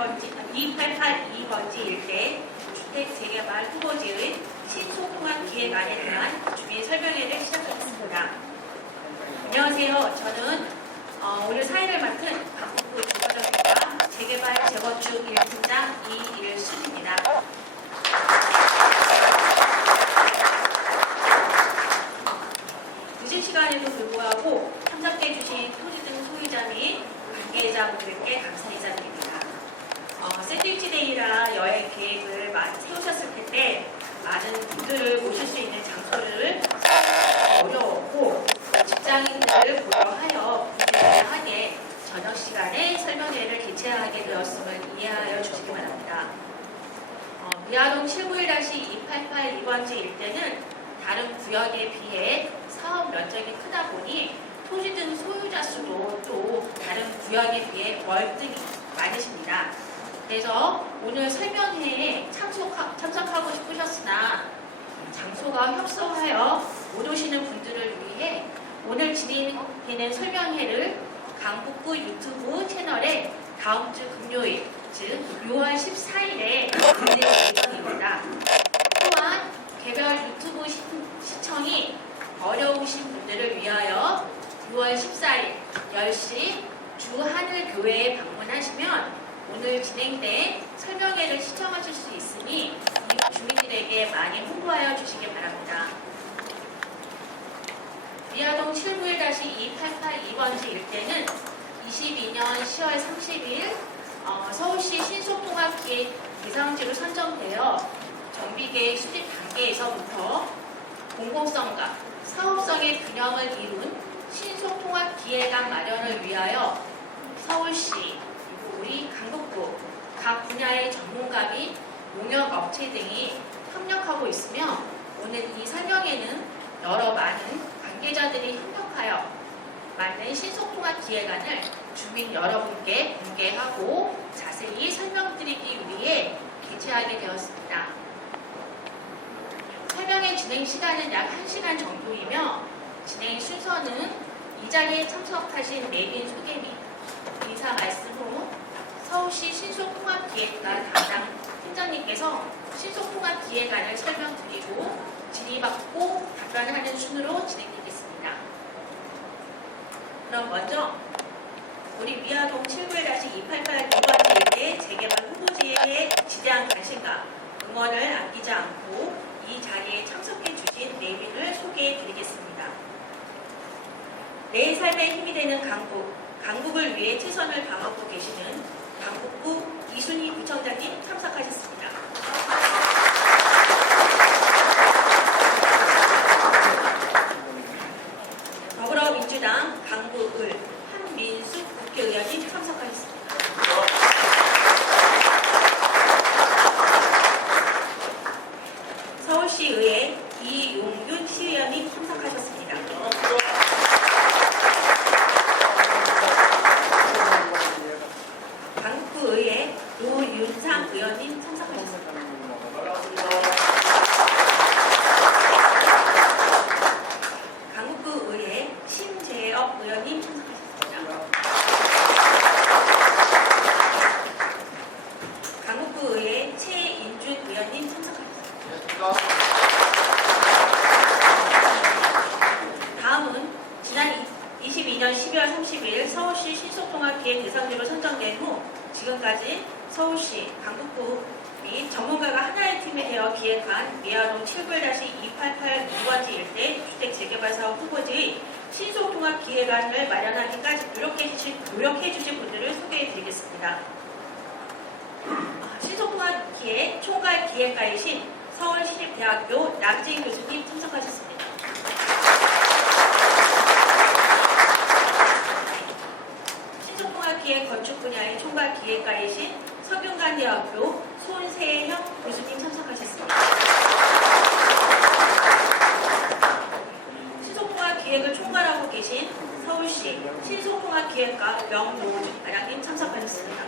288-2번지 일대 주택 재개발 후보지의 신속통합 기획안에 대한 준비 설명회를 시작하겠습니다. 안녕하세요. 저는 오늘 사회를 맡은 강북구 주거정비과 재개발 재건축 1팀장 이일순입니다. 늦은 시간에도 불구하고 참석해 주신 토지 등 소유자 및 관계자분들께 감사 인사드립니다. 샌드위치 데이라 여행 계획을 세우셨을 텐데 많은 분들을 모실 수 있는 장소를 어려웠고 직장인들을 고려하여 불가하게 저녁 시간에 설명회를 개최하게 되었음을 이해하여 주시기 바랍니다. 미아동 791-288-2번지 일대는 다른 구역에 비해 사업 면적이 크다 보니 토지 등 소유자 수도 또 다른 구역에 비해 월등히 많으십니다. 그래서 오늘 설명회에 참석하고 싶으셨으나 장소가 협소하여 못 오시는 분들을 위해 오늘 진행되는 설명회를 강북구 유튜브 채널에 다음 주 금요일, 즉 6월 14일에 진행 예정입니다. 또한 개별 유튜브 시청이 어려우신 분들을 위하여 6월 14일 10시 주하늘교회에 방문하시면 오늘 진행된 설명회를 시청하실 수 있으니 주민들에게 많이 홍보하여 주시기 바랍니다. 미아동 791-288-2번지 일대는 22년 10월 30일 서울시 신속통합기획 대상지로 선정되어 정비계획 수립 단계에서부터 공공성과 사업성의 균형을 이룬 신속통합기획안 마련을 위하여 서울시, 그리고 우리 강북구 각 분야의 전문가 및 용역업체 등이 협력하고 있으며 오늘 이 설명회는 여러 많은 관계자들이 협력하여 만든 신속통합기획안을 주민 여러분께 공개하고 자세히 설명드리기 위해 개최하게 되었습니다. 설명회 진행 시간은 약 1시간 정도이며 진행 순서는 이 자리에 참석하신 내빈 소개 및 인사 말씀 후 서울시 신속통합기획과 담당 팀장님께서 신속통합기획안을 설명드리고 질의받고 답변하는 순으로 진행되겠습니다. 그럼 먼저 우리 미아동 791-288-2번지 일대 재개발 후보지에 지대한 관심과 응원을 아끼지 않고 이 자리에 참석해 주신 내빈을 소개해 드리겠습니다. 내 삶에 힘이 되는 강북을 위해 최선을 다하고 계시는 강북구 이순희 구청장님 참석하셨습니다. 더불어민주당 강북을 한민숙 국회의원님 참석하셨습니다. 서울시의회 이용균 시의원님 참석하셨습니다. 강북구의회 노윤상 의원님 참석하셨습니다. 강북구의회 심재업 의원님 참석하셨습니다. 강북구의회 최인준 의원님 참석하셨습니다. 다음은 지난 22년 12월 30일 서울시 신속통합기획 대상지로 선정된 후 지금까지 서울시, 강북구 및 전문가가 하나의 팀이 되어 기획한 미아동 791-288-2번지 일대 주택 재개발 사업 후보지의 신속통합기획안을 마련하기까지 노력해 주신 분들을 소개해 드리겠습니다. 신속통합기획 총괄 기획가이신 서울시립대학교 남진 교수님 참석하셨습니다. 신속통합기획 건축 분야의 총괄 기획가이신 성균관대학교 손세형 교수님 참석하셨습니다. 신속통합기획을 총괄하고 계신 서울시 신속통합기획과 명노준 과장님 참석하셨습니다.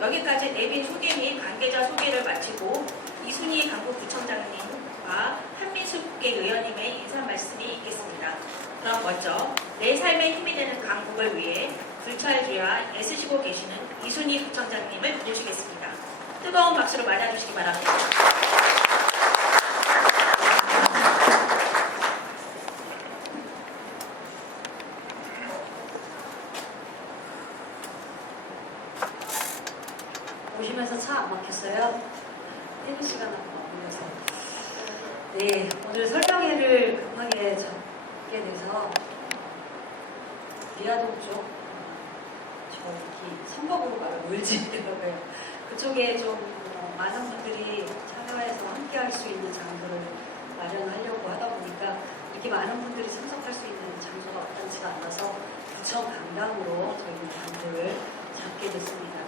여기까지 내빈 소개 및 관계자 소개를 마치고 이순희 강북구청장님과 한민숙 국회의원님의 인사 말씀이 있겠습니다. 그럼 먼저 내 삶에 힘이 되는 강북을 위해 불찰주야 애쓰시고 계시는 이순희 부청장님을 모시겠습니다. 뜨거운 박수로 맞아주시기 바랍니다. 오시면서 차 안 막혔어요? 1시간 안 걸려서. 네, 오늘 설명회를 급하게 잡게 돼서 미아동 쪽, 저기 선거구로 가요. 울진이라고요. 그쪽에 좀 많은 분들이 참여해서 함께 할 수 있는 장소를 마련하려고 하다 보니까 이렇게 많은 분들이 참석할 수 있는 장소가 마땅치가 않아서 부천 강당으로 저희는 장소를 잡게 됐습니다.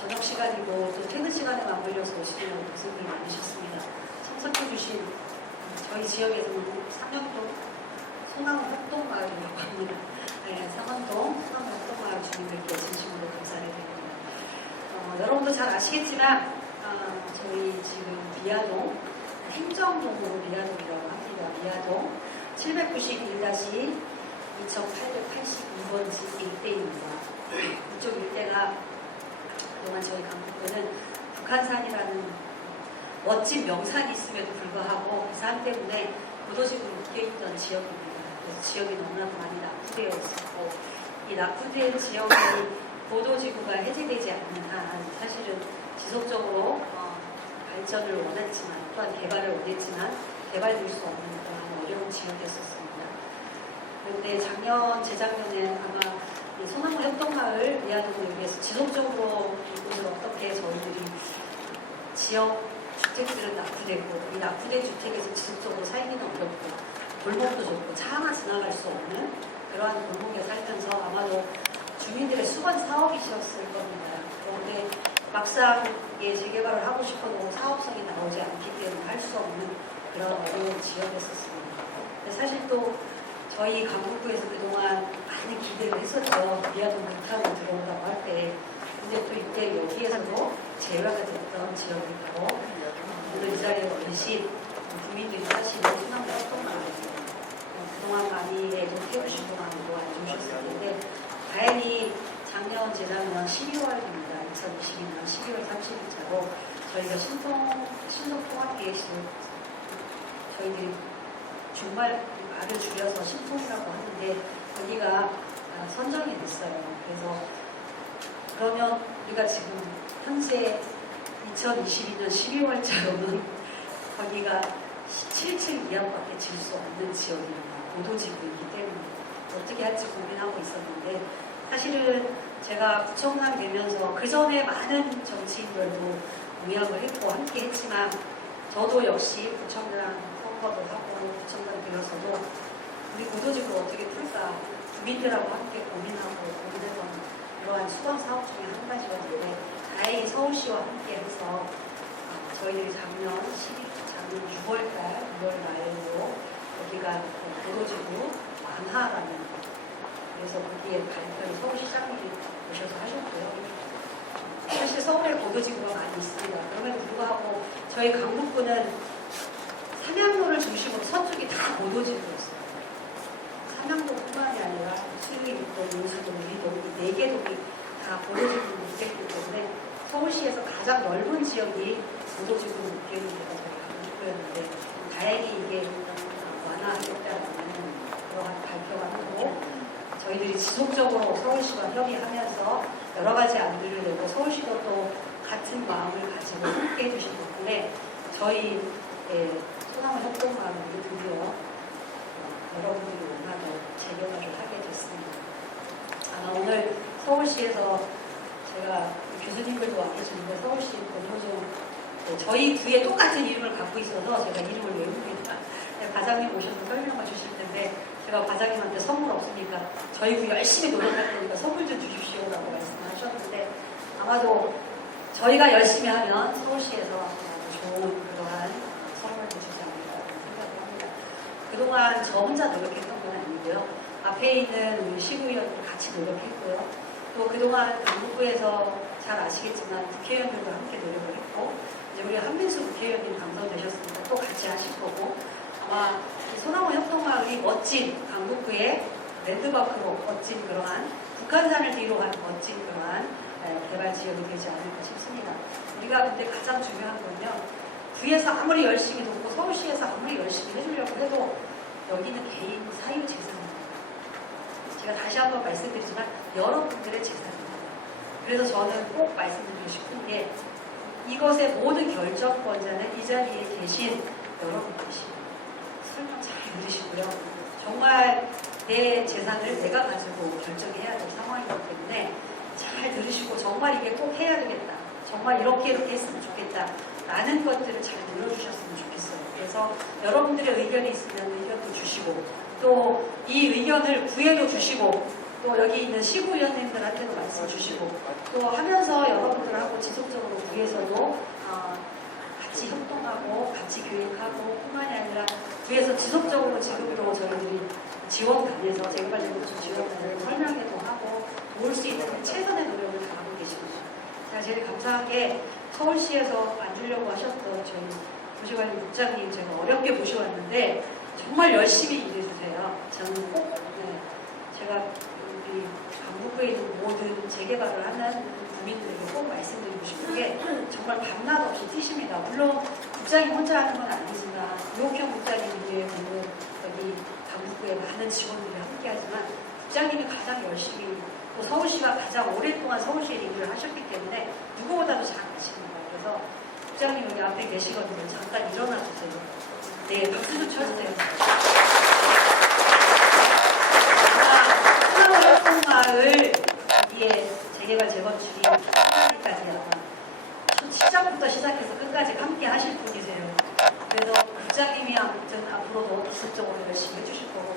저녁 시간이고 또 퇴근 시간에 맞물려서 오시느라고 고생이 많으셨습니다. 참석해주신 저희 지역에서는 상영동 소나무 협동마을이라고 합니다. 네, 상원동 소나무 협동마을 주민들께 진심으로 감사를 드립니다. 여러분도 잘 아시겠지만 저희 지금 미아동 행정동으로 미아동이라고 합니다. 미아동 791-2882번지 일대입니다. 이쪽 일대가 그동안 저희 강북구는 북한산이라는 멋진 명산이 있음에도 불구하고 그 산 때문에 고도지구로 묶여있던 지역입니다. 그래서 지역이 너무나도 많이 낙후되어 있었고 이 낙후된 지역이 고도지구가 해제되지 않는 한 사실은 지속적으로 발전을 원했지만 또한 개발을 원했지만 개발될 수 없는 그런 어려운 지역이었습니다. 그런데 작년, 재작년에 아마 이 소나무 협동마을 미아동을 위해서 지속적으로 이곳을 어떻게 저희들이 지역 주택들은 낙후되고 이 낙후된 주택에서 지속적으로 살기는 어렵고 골목도 좁고 차 하나 지나갈 수 없는 그러한 골목에 살면서 아마도 주민들의 수건 사업이셨을 겁니다. 그런데 막상 재개발을 하고 싶어도 사업성이 나오지 않기 때문에 할 수 없는 그런 어려운 지역이었습니다. 사실 또 저희 강북구에서 그동안 많이 기대를 했었죠. 미아동 북한으로 들어온다고 할 때. 근데 또 이때 여기에서도 제외가 됐던 지역이고 오늘 이 자리에 계신 국민들이 하시는 소나무 협동마을입니다. 그동안 많이 애정해주신 동안 도와주셨을 텐데 다행히 작년, 재작년 12월입니다. 2022년 12월 30일자로 저희가 신속통합계획실 저희들이 정말 말을 줄여서 신통이라고 하는데 거기가 선정이 됐어요. 그래서 그러면 우리가 지금 현재 2022년 12월자로는 거기가 17층 이하밖에 질 수 없는 지역입니다. 고도지구이기 때문에 어떻게 할지 고민하고 있었는데 사실은 제가 구청장 되면서 그 전에 많은 정치인들도 모양을 했고 함께 했지만 저도 역시 구청장 선거도 하고 구청장 되어서도 우리 고도지구를 어떻게 풀까 주민들하고 함께 고민하고 고민했던 그러한 수건 사업 중에 한 가지가 있는데 다행히 서울시와 함께 해서 저희들이 작년 6월달 6월 말로 여기가 고도지구 완화라는 그래서 거기에 발표를 서울시장님이 오셔서 하셨고요. 사실 서울에 고도지구가 많이 있습니다. 그럼에도 불구하고 저희 강북구는 삼양로를 중심으로 서쪽이 다 고도지구였어요. 삼양동뿐만이 아니라 수유입동, 용수동, 우리동 이 4개 동이 다 고도지구로 묶여있기 때문에 서울시에서 가장 넓은 지역이 고도지구로 묶여있는 데가 저희 강북구였는데 다행히 이게 완화하겠다는 그러한 발표가 나고 저희들이 지속적으로 서울시와 협의하면서 여러 가지 안들을 내고 서울시도 또 같은 마음을 가지고 함께 해주신 덕분에 저희 소나무 협동마을을 드디어 여러분들이 원하는 재개발을 하게 됐습니다. 아마 오늘 서울시에서 제가 교수님들도 와 계시는데 서울시 권호중 저희 뒤에 똑같은 이름을 갖고 있어서 제가 이름을 외웁니다. 과장님 오셔서 설명해 주실 텐데 제가 과장님한테 선물 없으니까 저희 구 열심히 노력할 테니까 선물 좀 주십시오라고 말씀하셨는데 아마도 저희가 열심히 하면 서울시에서 좋은 그러한 선물을 주지 않을까 생각을 합니다. 그동안 저 혼자 노력했던 건 아니고요. 앞에 있는 우리 시구위원들 같이 노력했고요. 또 그동안 강북구에서 잘 아시겠지만 국회의원들과 함께 노력을 했고 이제 우리 한민수 국회의원님 당선되셨으니까 또 같이 하실 거고 아마 소나무 협동마을이 멋진 강북구의 랜드마크로 멋진 그러한 북한산을 뒤로 한 멋진 그러한 개발 지역이 되지 않을까 싶습니다. 우리가 근데 가장 중요한 건요. 구에서 아무리 열심히 돕고 서울시에서 아무리 열심히 해주려고 해도 여기는 개인 사유 재산입니다. 제가 다시 한번 말씀드리지만 여러분들의 재산입니다. 그래서 저는 꼭 말씀드리고 싶은 게 이것의 모든 결정권자는 이 자리에 계신 여러분 계십니다. 설명 잘 들으시고요. 정말 내 재산을 내가 가지고 결정해야 될 상황이기 때문에 잘 들으시고 정말 이게 꼭 해야 되겠다. 정말 이렇게 했으면 좋겠다. 라는 것들을 잘 들어주셨으면 좋겠어요. 그래서 여러분들의 의견이 있으면 의견도 주시고 또 이 의견을 구에도 주시고 또 여기 있는 시구위원님들한테도 말씀 주시고 또 하면서 여러분들하고 지속적으로 구에서도 같이 협동하고 같이 교육하고 뿐만이 아니라 구에서 지속적으로 지금으로 저희들이 지원단에서 재개발적으로 지원단을 설명회도 하고 도울 수 있는 최선의 노력을 다하고 계십니다. 제가 제일 감사한 게 서울시에서 만들려고 하셨던 저희 도시관리국장님 제가 어렵게 모셔왔는데 정말 열심히 일해주세요. 저는 꼭 제가 우리 강북구에 있는 모든 재개발을 하는 국민들에게 꼭 말씀드리고 싶은 게 정말 밤낮 없이 뛰십니다. 물론 국장님 혼자 하는 건 아니지만 유옥형 국장님 위에 있는 여기 강북구에 많은 직원들이 함께 하지만 국장님이 가장 열심히 또 서울시가 가장 오랫동안 서울시에 일을 하셨기 때문에 누구보다도 잘 아십니다. 그래서 국장님 여기 앞에 계시거든요. 잠깐 일어나주세요. 네, 박수 좀 쳐주세요. 마을 여기에 재개발 재건축이 끝까지 시작부터 시작해서 끝까지 함께 하실 분이세요. 그래서 국장님이 아무튼 앞으로도 지속적으로 열심히 해주실 거고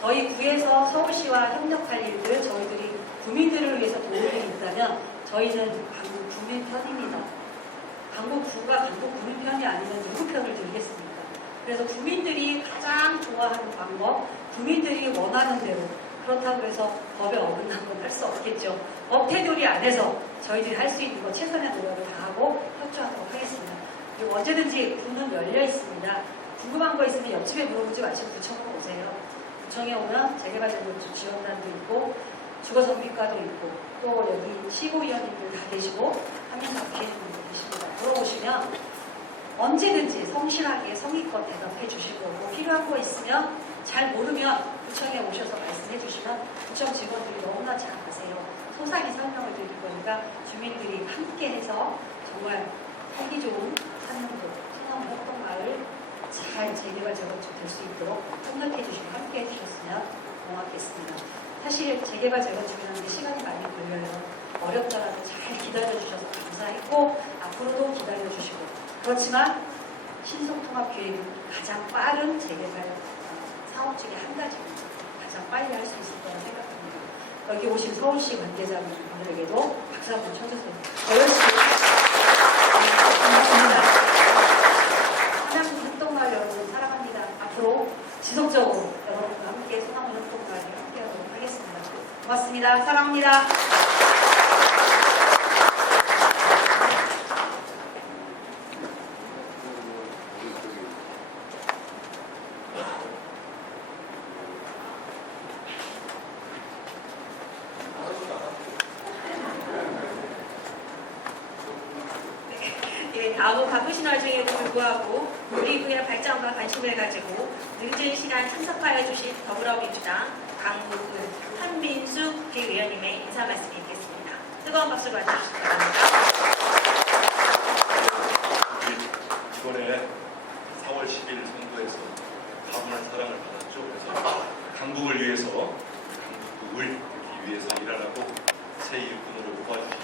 저희 구에서 서울시와 협력할 일들 저희들이 구민들을 위해서 도움이 있다면 저희는 강북 구민 편입니다. 강북구가 강북 구민 편이 아니면 누구 편을 들겠습니까? 그래서 구민들이 가장 좋아하는 방법, 구민들이 원하는 대로 그렇다고 해서 법에 어긋난 건 할 수 없겠죠. 법 테두리 안에서 저희들이 할 수 있는 거 최선의 노력을 다하고 협조하도록 하겠습니다. 그리고 언제든지 구는 열려 있습니다. 궁금한 거 있으면 옆집에 물어보지 마시고 구청으로 오세요. 구청에 오면 재개발재건축 지원단도 있고 주거정비과도 있고 또 여기 시구위원님들 다 계시고 하면서 계시는 분들 계십니다. 물어보시면 언제든지 성실하게 성의껏 대답해 주시고 뭐 필요한 거 있으면 잘 모르면 구청에 오셔서 말씀해 주시면 구청 직원들이 너무나 잘 아세요. 소상히 설명을 드릴 거니까 주민들이 함께 해서 정말 살기 좋은 한영도 신원협동마을 잘 재개발 재건축 될 수 있도록 협력해 주시고 함께 해주셨으면 고맙겠습니다. 사실 재개발 재건축이라는 게 시간이 많이 걸려요. 어렵더라도 잘 기다려주셔서 감사했고 앞으로도 기다려주시고 그렇지만 신속통합계획은 가장 빠른 재개발 사업 중에 한 가지입니다. 가장 빨리 할 수 있을 거라 생각합니다. 여기 오신 서울시 관계자분들에게도 박수 한번 쳐주세요. 열심히 고맙습니다. 한양구 협동마을 여러분 사랑합니다. 앞으로 지속적으로 여러분과 함께 소나무 협동마을 함께하도록 하겠습니다. 고맙습니다. 사랑합니다. 다음은 바쁘신 와중에도 불구하고 우리 구의 발전과 관심을 가지고 늦은 시간 참석하여 주신 더불어민주당 강북군 한민수 국회의원님의 인사 말씀이 있겠습니다. 뜨거운 박수로 맞아주시기 바랍니다. 이번에 4월 10일 선거에서 다분한 사랑을 받았죠. 그래서 강북을 위해서 강북을 되기 위해서 일하라고 새 일꾼으로 뽑아주신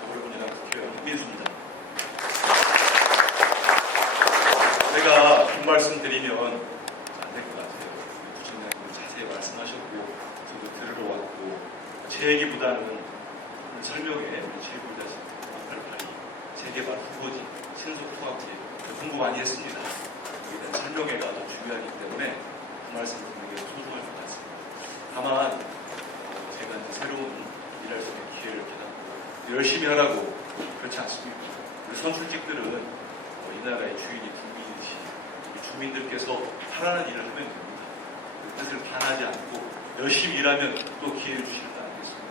더불어민주당 국회의원 한민수입니다. 제가 긴 말씀 드리면 안 될 것 같아요. 부총장님 자세히 말씀하셨고 저도 들으러 왔고 제 얘기보다는 오늘 설명에 우리 제보자신 8882 재개발 후보지 신속통합제 홍보 많이 했습니다. 여기에 대한 설명회가 더 중요하기 때문에 그 말씀 드리는 게 소중할 것 같습니다. 다만 제가 이제 새로운 일할 수 있는 기회를 받았고 열심히 하라고 그렇지 않습니까? 우리 선출직들은 이 나라의 주인이 국민이시 우리 주민들께서 하라는 일을 하면 됩니다. 그 뜻을 반하지 않고 열심히 일하면 또 기회를 주실 거 아니겠습니까?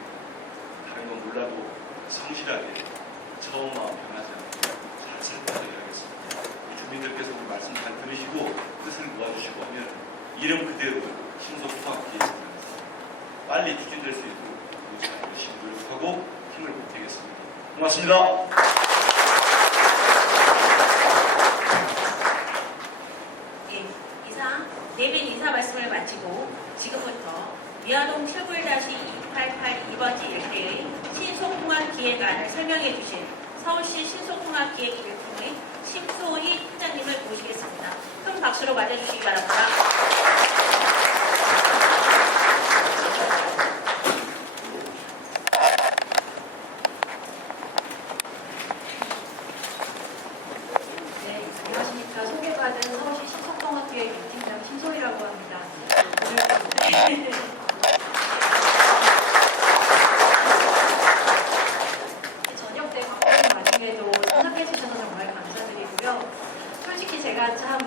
다른 건 몰라도 성실하게 처음 마음 변하지 않고 잘 살펴서 일하겠습니다. 주민들께서 우리 말씀 잘 들으시고 뜻을 모아주시고 하면 이름 그대로 신속통합기획입니다. 빨리 추진될 수 있도록 잘 열심히 노력하고 힘을 보태겠습니다. 고맙습니다. 예, 이상 내빈 인사 말씀을 마치고 지금부터 미아동 7-2882번지 일대의 신속통합기획안을 설명해 주실 서울시 신속통합기획기획팀의 심소희 팀장님을 모시겠습니다. 큰 박수로 맞아주시기 바랍니다. 네, 안녕하십니까. 소개받은 서울시 신속통합기획 팀장 신소희라고 합니다. 저녁 때 방송 와중에도 참석해 주셔서 정말 감사드리고요. 솔직히 제가 참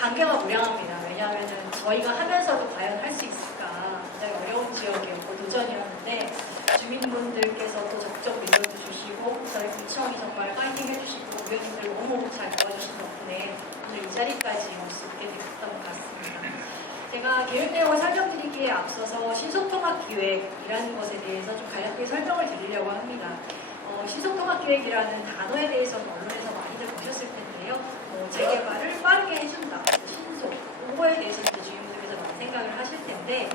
감개가 무량합니다. 왜냐하면 저희가 하면서도 과연 할 수 있을까 굉장히 어려운 지역이었고 도전이었는데 주민분들께서도 적극 밀어도 주시고 저희 구청이 정말 파이팅 해주시고 의원님들 너무 잘 도와주신 덕분에 오늘 이 자리까지 올 수 있게 됐던 것 같습니다. 제가 계획 내용을 설명드리기에 앞서서 신속통합기획이라는 것에 대해서 좀 간략하게 설명을 드리려고 합니다. 신속통합기획이라는 단어에 대해서는 언론에서 많이들 보셨을 텐데요. 재개발을 빠르게 해준다. 신속. 그거에 대해서 이제 주민분들께서 많이 생각을 하실 텐데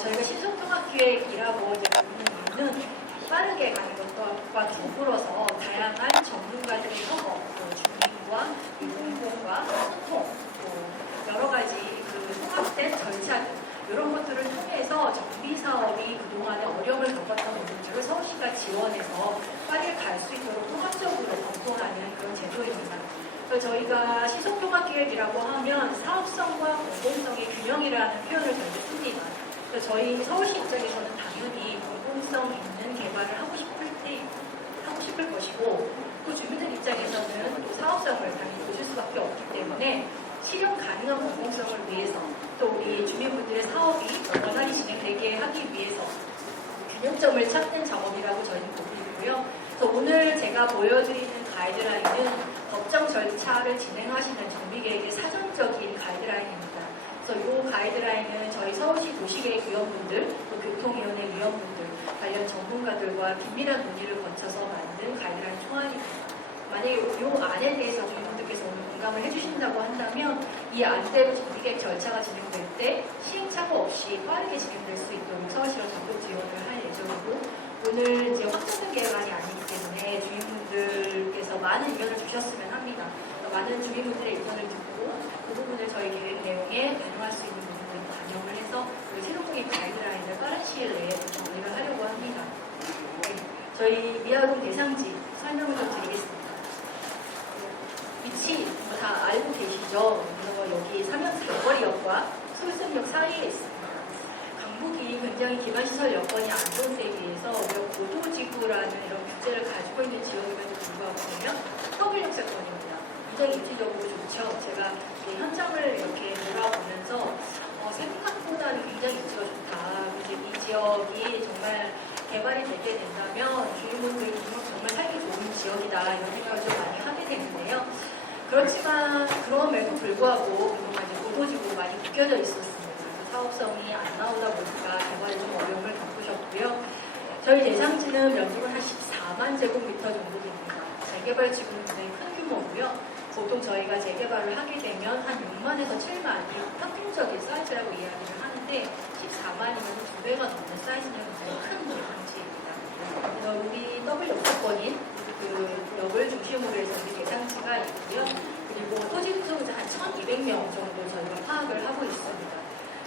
저희가 신속통합기획이라고 이제 부르는 이유는 빠르게 가는 것과 더불어서 다양한 전문가들의 협업, 주민과 공공과 소통, 여러 가지 그 통합된 절차 이런 것들을 통해서 정비 사업이 그동안에 어려움을 겪었던 부분들을 서울시가 지원해서 빨리 갈 수 있도록 통합적으로 검토하는 그런 제도입니다. 그래서 저희가 신속통합기획이라고 하면 사업성과 공공성의 균형이라는 표현을 저희가 씁니다. 그래서 저희 서울시 입장에서는 당연히 공공성 있는 개발을 하고 싶을 것이고 또 주민들 입장에서는 또 사업성을 당연히 보실 수밖에 없기 때문에 실현 가능한 공공성을 위해서 또 우리 주민분들의 사업이 원활히 진행되게 하기 위해서 균형점을 찾는 작업이라고 저희는 보고 있고요. 그래서 오늘 제가 보여드리는 가이드라인은 법정 절차를 진행하시는 정비계획의 사전적인 가이드라인입니다. 그래서 이 가이드라인은 저희 서울시 도시계획위원분들, 또 교통위원회 위원분들, 관련 전문가들과 긴밀한 논의를 거쳐서 만든 가이드라인 초안입니다. 만약에 이 안에 대해서 주민분들께서 오늘 공감을 해주신다고 한다면 이 안대로 정비계획 절차가 진행될 때 시행착오 없이 빠르게 진행될 수 있도록 서울시가 적극 지원을 할 예정이고 오늘 이제 확정된 계획안이 아니기 때문에 주민분들께서 많은 의견을 주셨으면 합니다. 많은 주민분들의 의견을 듣고 그 부분을 저희 계획 내용에 반영할 수 있는 부분을 반영을 해서 우리 세종공익 가이드라인을 빠른 시일 내에 정리를 하려고 합니다. 네, 저희 미아동 대상지 설명을 좀 드리겠습니다. 위치 다 알고 계시죠? 그래서 여기 삼양사거리역과 솔선역 사이에 있습니다. 강북이 굉장히 기반시설 여건이 안 좋은 데에 비해서 우리가 고도지구라는 이런 규제를 가지고 있는 지역임에도 불구하고 보면 서울역세권입니다. 굉장히 입지적으로 좋죠. 제가 현장을 이렇게 돌아보면서 생각보다는 굉장히 입지가 좋다. 그래서 이 지역이 정말 개발이 되게 된다면 주민분들이 정말 살기 좋은 지역이다 이런 생각을 좀 많이 하게 되는데요. 그렇지만 그럼에도 불구하고 그동안 이제 고도지구로 많이 묶여져 있었습니다. 그래서 사업성이 안 나오다 보니까 개발에 좀 어려움을 겪으셨고요. 저희 대상지는 면적은 한 14만 제곱미터 정도 됩니다. 재개발 지구는 굉장히 큰 규모고요. 보통 저희가 재개발을 하게 되면 한 6만에서 7만이 평균적인 사이즈라고 이야기를 하는데 14만이면 2배가 넘는 사이즈는 굉장히 큰 대상지입니다. 그래서 우리 더블 역세권인 그 역을 중심으로 해서 우리 대상지가 있고요. 그리고 토지 구성자 한 1,200명 정도 저희가 파악을 하고 있습니다.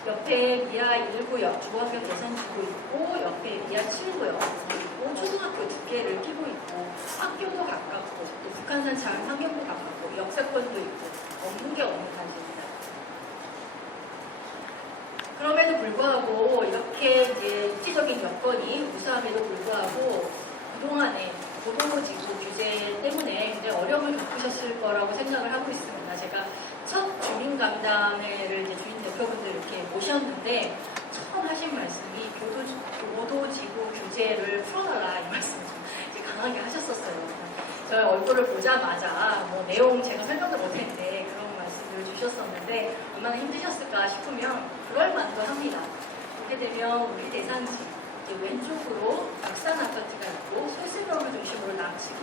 옆에 미아 1구역 주거환경 개선지구 있고 옆에 미아 7구역 그리고 초등학교 2개를 끼고 있고 학교도 가깝고 또 북한산 자연 환경도 가깝고 역세권도 있고 없는 게 없는 단지입니다. 그럼에도 불구하고 이렇게 이제 입지적인 여건이 우수함에도 불구하고 그동안에 고도지구 규제 때문에 굉장히 어려움을 겪으셨을 거라고 생각을 하고 있습니다. 제가 첫 주민간담회를 이제 주민 대표분들 이렇게 모셨는데 처음 하신 말씀이 보도지구 규제를 풀어달라 이 말씀 좀 강하게 하셨었어요. 저희 얼굴을 보자마자 뭐 내용 제가 설명도 못했는데 그런 말씀을 주셨었는데 얼마나 힘드셨을까 싶으면 그럴 만도 합니다. 그렇게 되면 우리 대상지 이제 왼쪽으로 박산 아파트가 있고 솔스러움을 중심으로 남치게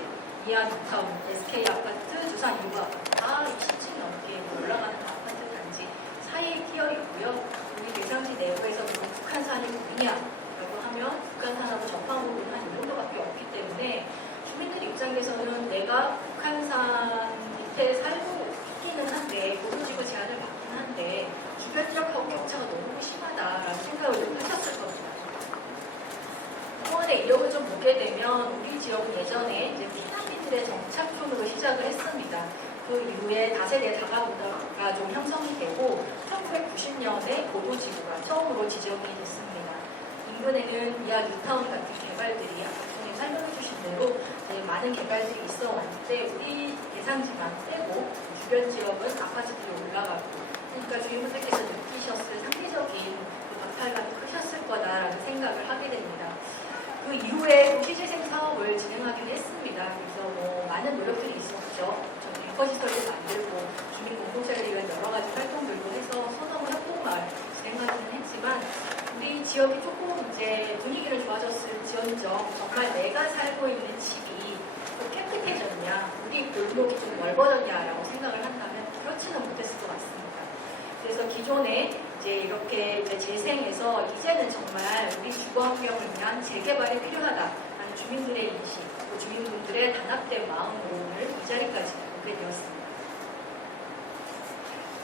이하 뉴타운, SK 아파트, 두산 유가 다 10층 넘게 올라가는 아파트 단지 사이에 끼어 있고요. 우리 대상지 내부에서 북한산이 뭐냐라고 하면 북한산하고 접한 부분은 한 이 정도밖에 없기 때문에 주민들 입장에서는 내가 북한산 밑에 살고 있기는 한데 보도지구 제한을 받긴 한데 주변 지역하고 격차가 너무 심하다라는 생각을 좀 하셨을 겁니다. 병원의 이력을 좀 보게 되면 우리 지역은 예전에 이제 피난민들의 정착촌으로 시작을 했습니다. 그 이후에 다세대 다가구가 좀 형성이 되고 1990년에 보도지구가 처음으로 지정이 됐습니다. 인근에는 이하 뉴타운 같은 개발들이 아까 선생님 설명해 주신 대로 많은 개발들이 있어 왔는데 우리 대상지만 빼고 주변 지역은 아파트들이 올라가고 그러니까 주민분들께서 느끼셨을 상대적인 박탈감이 크셨을 거다라는 생각을 하게 됩니다. 그 이후에 도시재생 사업을 진행하기로 했습니다. 그래서 뭐 많은 노력들이 있었죠. 벙커시설을 만들고 주민공동체를 위한 여러 가지 활동들도 해서 서너무 협동마을 진행하기는 했지만 우리 지역이 조금 이제 분위기를 좋아졌을지언정 정말 내가 살고 있는 집이 좀 깨끗해졌냐, 우리 골목이 좀 넓어졌냐라고 생각을 한다면 그렇지는 못했을 것 같습니다. 그래서 기존에 이제 이렇게 이제 재생해서 이제는 정말 우리 주거 환경을 위한 재개발이 필요하다라는 주민들의 인식, 또 주민분들의 단합된 마음으로 오늘 이 자리까지 오게 되었습니다.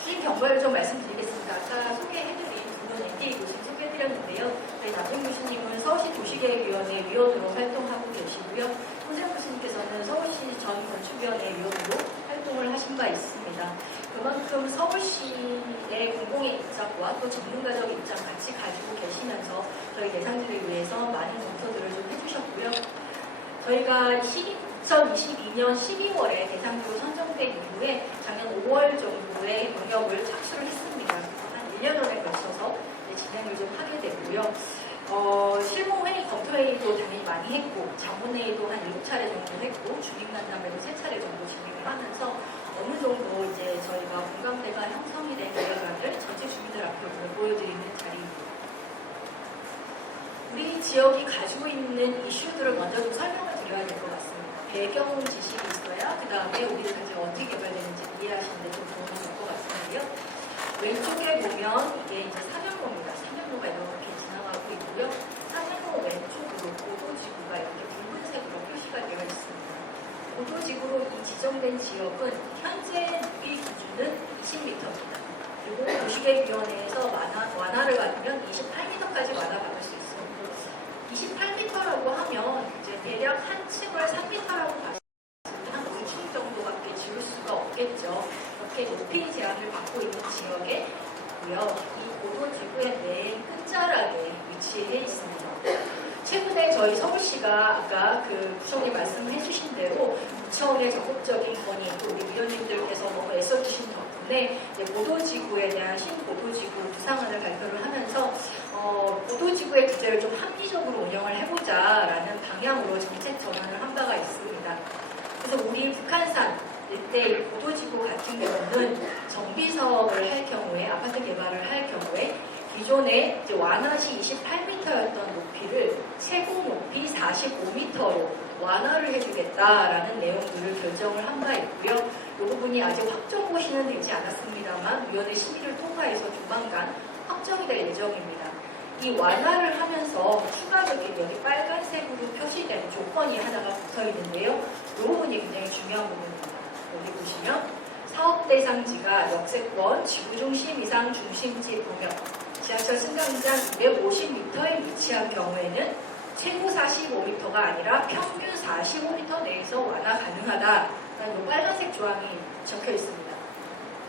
추진 경과를 좀 말씀드리겠습니다. 아까 소개해드린 두 분 NTA 교수 소개해드렸는데요. 저희 남정 교수님은 서울시 도시계획위원회 위원으로 활동하고 계시고요. 손재현 교수님께서는 서울시 전 건축위원회 위원으로 활동을 하신 바 있습니다. 그만큼 서울시의 공공의 입장과 또 전문가적 입장 같이 가지고 계시면서 저희 대상지를 위해서 많은 검토들을 좀 해주셨고요. 저희가 2022년 12월에 대상지로 선정된 이후에 작년 5월 정도의 영역을 착수를 했습니다. 한 1년여에 걸쳐서 진행을 좀 하게 되고요. 실무회의, 검토회의도 당연히 많이 했고 자문회의도 한 7차례 정도 했고 주민간담회도 3차례 정도 진행을 하면서 어느 정도 이제 저희가 공감대가 형성이 된 결과를 전체 주민들 앞에 오늘 보여드리는 자리입니다. 우리 지역이 가지고 있는 이슈들을 먼저 좀 설명을 드려야 될 것 같습니다. 배경 지식이 있어야 그 다음에 우리 단지가 어떻게 개발되는지 이해하시는 데 좀 도움이 될 것 같은데요. 왼쪽에 보면 이게 이제 삼연로입니다. 삼연로가 이렇게 지나가고 있고요. 삼연로 왼쪽으로 보도지구가 이렇게 붉은색으로 표시가 되어 있습니다. 보도지구로 이 지정된 지역은 현재 누비 기준은 20m입니다. 그리고 도시계획위원회에서 완화를 받으면 28m까지 완화받을 수 있습니다. 28m라고 하면 이제 대략 한 층을 3m라고 봤을 때 한 5층 정도밖에 지을 수가 없겠죠. 이렇게 높이 제한을 받고 있는 지역에 있고요. 이 보도지구의 맨 끝자락에 위치해 있습니다. 최근에 저희 서울시가 아까 그 부총리 말씀해 주신 대로 구청의 적극적인 건의, 또 우리 위원님들께서 너무 애써주신 덕분에 보도지구에 대한 신보도지구 구상안을 발표를 하면서 보도지구의 규제를 좀 합리적으로 운영을 해보자라는 방향으로 정책 전환을 한 바가 있습니다. 그래서 우리 북한산 일대 보도지구 같은 경우는 정비 사업을 할 경우에, 아파트 개발을 할 경우에 기존에 이제 완화시 28m였던 높이를 최고 높이 45m로 완화를 해주겠다라는 내용들을 결정을 한 바 있고요. 이 부분이 아직 확정고시는 되지 않았습니다만 위원회 심의를 통과해서 조만간 확정이 될 예정입니다. 이 완화를 하면서 추가적인 여기 빨간색으로 표시된 조건이 하나가 붙어 있는데요. 이 부분이 굉장히 중요한 부분입니다. 여기 보시면 사업 대상지가 역세권, 지구중심 이상 중심지 범역, 지하철 승강장 250m에 위치한 경우에는 최고 45m가 아니라 평균 45m 내에서 완화 가능하다라는 이 빨간색 조항이 적혀 있습니다.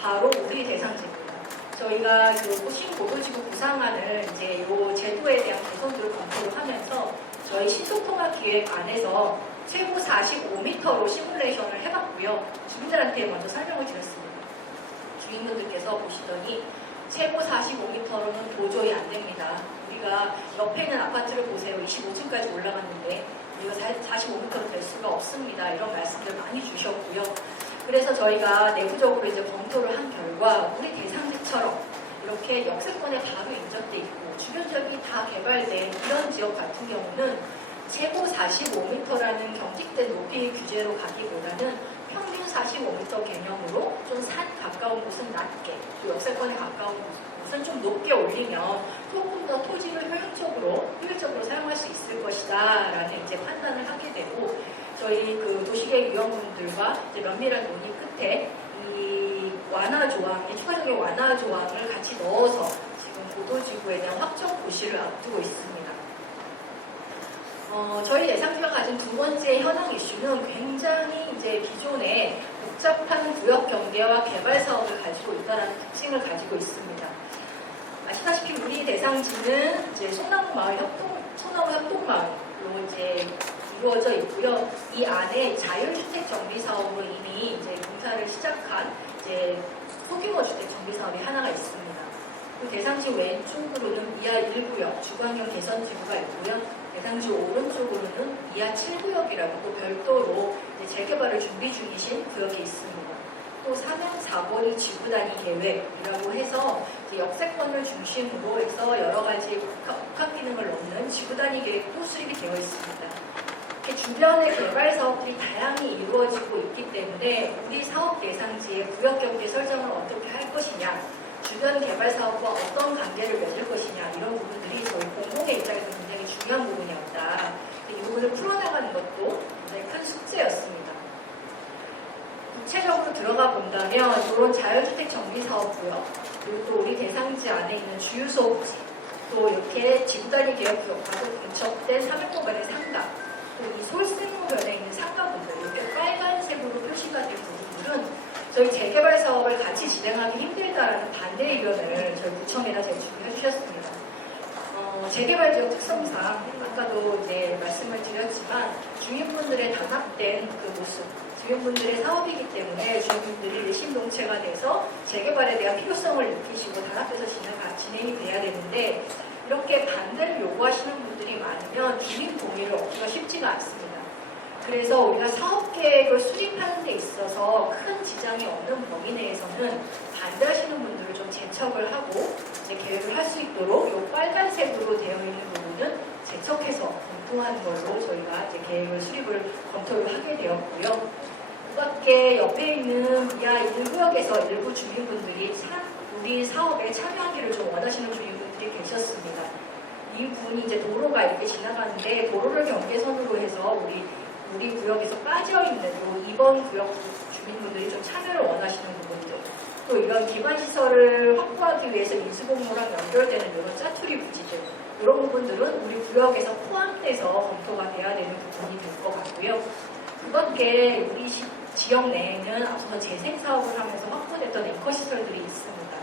바로 우리 대상지입니다. 저희가 그 신보도지구 구상안을 이제 이 제도에 대한 개선들을 검토를 하면서 저희 신속통합기획 안에서 최고 45m로 시뮬레이션을 해봤고요. 주민들한테 먼저 설명을 드렸습니다. 주민분들께서 보시더니 최고 45m로는 도저히 안 됩니다. 우리 우리가 옆에 있는 아파트를 보세요. 25층까지 올라갔는데 우리가 45m로 될 수가 없습니다. 이런 말씀들 많이 주셨고요. 그래서 저희가 내부적으로 이제 검토를 한 결과 우리 대상지처럼 이렇게 역세권에 바로 인접돼 있고 주변 지역이 다 개발된 이런 지역 같은 경우는 최고 45m라는 경직된 높이 규제로 가기보다는 평균 45m 개념으로 좀 산 가까운 곳은 낮게, 또 역세권에 가까운 곳은 좀 높게 올리면 조금 더 토지를 효율적으로 사용할 수 있을 것이다 라는 이제 판단을 하게 되고, 저희 그 도시계획위원분들과 이제 면밀한 논의 끝에 이 완화 조항, 이 추가적인 완화 조항을 같이 넣어서 지금 보도지구에 대한 확정 고시를 앞두고 있습니다. 저희 예상지가 가진 두 번째 현황 이슈는 굉장히 이제 기존의 복잡한 구역 경계와 개발 사업을 가지고 있다는 특징을 가지고 있습니다. 아시다시피 우리 대상지는 이제 소나무 협동마을로 이제 이루어져 있고요. 이 안에 자율주택 정비 사업으로 이미 이제 공사를 시작한 이제 소규모 주택 정비 사업이 하나가 있습니다. 그 대상지 왼쪽으로는 이하 1구역 주거환경 개선 지구가 있고요. 대상지 오른쪽으로는 이하 7구역이라고 또 별도로 재개발을 준비 중이신 구역이 있습니다. 또 3형 4거리 지구 단위 계획이라고 해서 역세권을 중심으로 해서 여러 가지 복합 기능을 넣는 지구 단위 계획도 수립이 되어 있습니다. 이렇게 주변의 개발 사업들이 다양히 이루어지고 있기 때문에 우리 사업 대상지의 구역 경계 설정을 어떻게 할 것이냐, 주변 개발 사업과 어떤 관계를 맺을 것이냐, 이런 부분들이 저희 공공의 입장에서 굉장히 중요한 부분이었다. 이 부분을 풀어나가는 것도 굉장히 큰 숙제였습니다. 구체적으로 들어가 본다면 이런 자율주택 정비사업구역, 그리고 또 우리 대상지 안에 있는 주유소, 또 이렇게 지구단위 개혁구역과도 근접된 300공간의 상가, 또 이 솔생로변에 있는 상가분들, 이렇게 빨간색으로 표시가 된 부분들은 저희 재개발 사업을 같이 진행하기 힘들다라는 반대 의견을 저희 구청에다 제출해 주셨습니다. 재개발 지역 특성상 아까도 이제 말씀을 드렸지만 주민분들의 단합된 그 모습, 주민분들의 사업이기 때문에 주민분들이 신동체가 돼서 재개발에 대한 필요성을 느끼시고 단합해서 진행이 돼야 되는데, 이렇게 반대를 요구하시는 분들이 많으면 주민 동의를 얻기가 쉽지가 않습니다. 그래서 우리가 사업계획을 수립하는 데 있어서 큰 지장이 없는 범위 내에서는 반대하시는 분들을 좀 제척을 하고 이제 계획을 할 수 있도록 이 빨간색으로 되어 있는 부분은 제척해서 검토하는 걸로 저희가 이제 계획을 수립을 검토를 하게 되었고요. 그 밖에 옆에 있는 이하 1구역에서 일부 주민분들이 우리 사업에 참여하기를 좀 원하시는 주민분들이 계셨습니다. 이 부분이 이제 도로가 이렇게 지나가는데 도로를 경계선으로 해서 우리 구역에서 빠져있는 2번 구역 주민분들이 좀 참여를 원하시는 부분들, 또 이런 기반시설을 확보하기 위해서 인수공로랑 연결되는 이런 짜투리 부지들, 이런 부분들은 우리 구역에서 포함돼서 검토가 돼야 되는 부분이 될 것 같고요. 그 밖에 우리 지역 내에는 앞서 재생사업을 하면서 확보됐던 앵커시설들이 있습니다.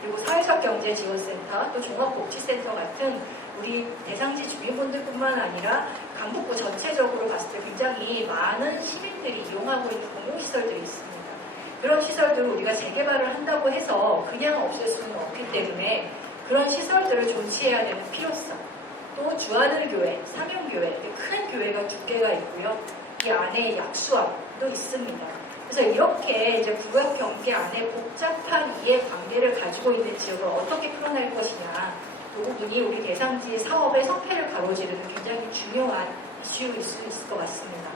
그리고 사회적 경제지원센터, 또 종합복지센터 같은 우리 대상지 주민분들뿐만 아니라 강북구 전체적으로 봤을 때 굉장히 많은 시민들이 이용하고 있는 공공시설들이 있습니다. 그런 시설들을 우리가 재개발을 한다고 해서 그냥 없앨 수는 없기 때문에 그런 시설들을 존치해야 되는 필요성, 또 주하늘교회, 삼용교회, 큰 교회가 두 개가 있고요. 이 안에 약수원도 있습니다. 그래서 이렇게 이제 구역 경계 안에 복잡한 이해관계를 가지고 있는 지역을 어떻게 풀어낼 것이냐, 이 부분이 우리 대상지의 사업의 성패를 가로지르는 굉장히 중요한 이슈일 수 있을 것 같습니다.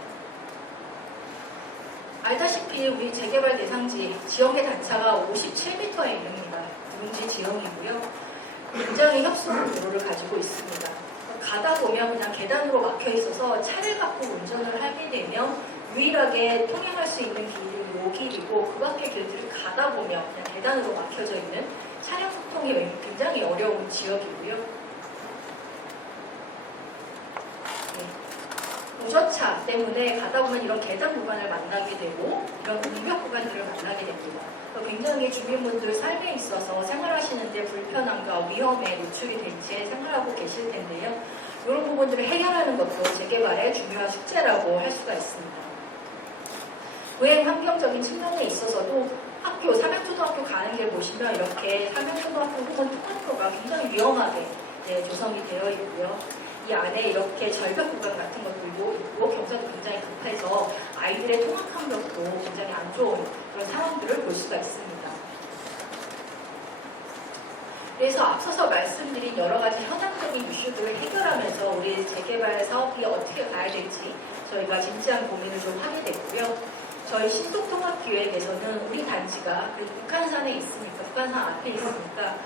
알다시피 우리 재개발 대상지 지역의 단차가 57m에 이릅니다. 누룽지 지형이고요. 굉장히 협소한 도로를 가지고 있습니다. 가다 보면 그냥 계단으로 막혀 있어서 차를 갖고 운전을 하게 되면 유일하게 통행할 수 있는 길이 이 길이고, 그 밖의 길들을 가다 보면 그냥 계단으로 막혀져 있는 차량 소통이 굉장히 어려운 지역이고요. 도저차 때문에 가다 보면 이런 계단 구간을 만나게 되고 이런 웅벽 구간들을 만나게 됩니다. 굉장히 주민분들 삶에 있어서 생활하시는데 불편함과 위험에 노출이 된 채 생활하고 계실 텐데요. 이런 부분들을 해결하는 것도 재개발의 중요한 숙제라고 할 수가 있습니다. 보행 환경적인 측면에 있어서도 학교, 삼양초등학교 가는 길 보시면 이렇게 삼양초등학교 혹은 통학로가 굉장히 위험하게 조성이 되어 있고요. 이 안에 이렇게 절벽 구간 같은 것들도 있고 경사도 굉장히 급해서 아이들의 통학함력도 굉장히 안 좋은 그런 상황들을 볼 수가 있습니다. 그래서 앞서서 말씀드린 여러 가지 현황적인 이슈들을 해결하면서 우리 재개발 사업이 어떻게 가야 될지 저희가 진지한 고민을 좀 하게 됐고요. 저희 신속통합기획에서는 우리 단지가 그래도 북한산에 있으니까, 북한산 앞에 있으니까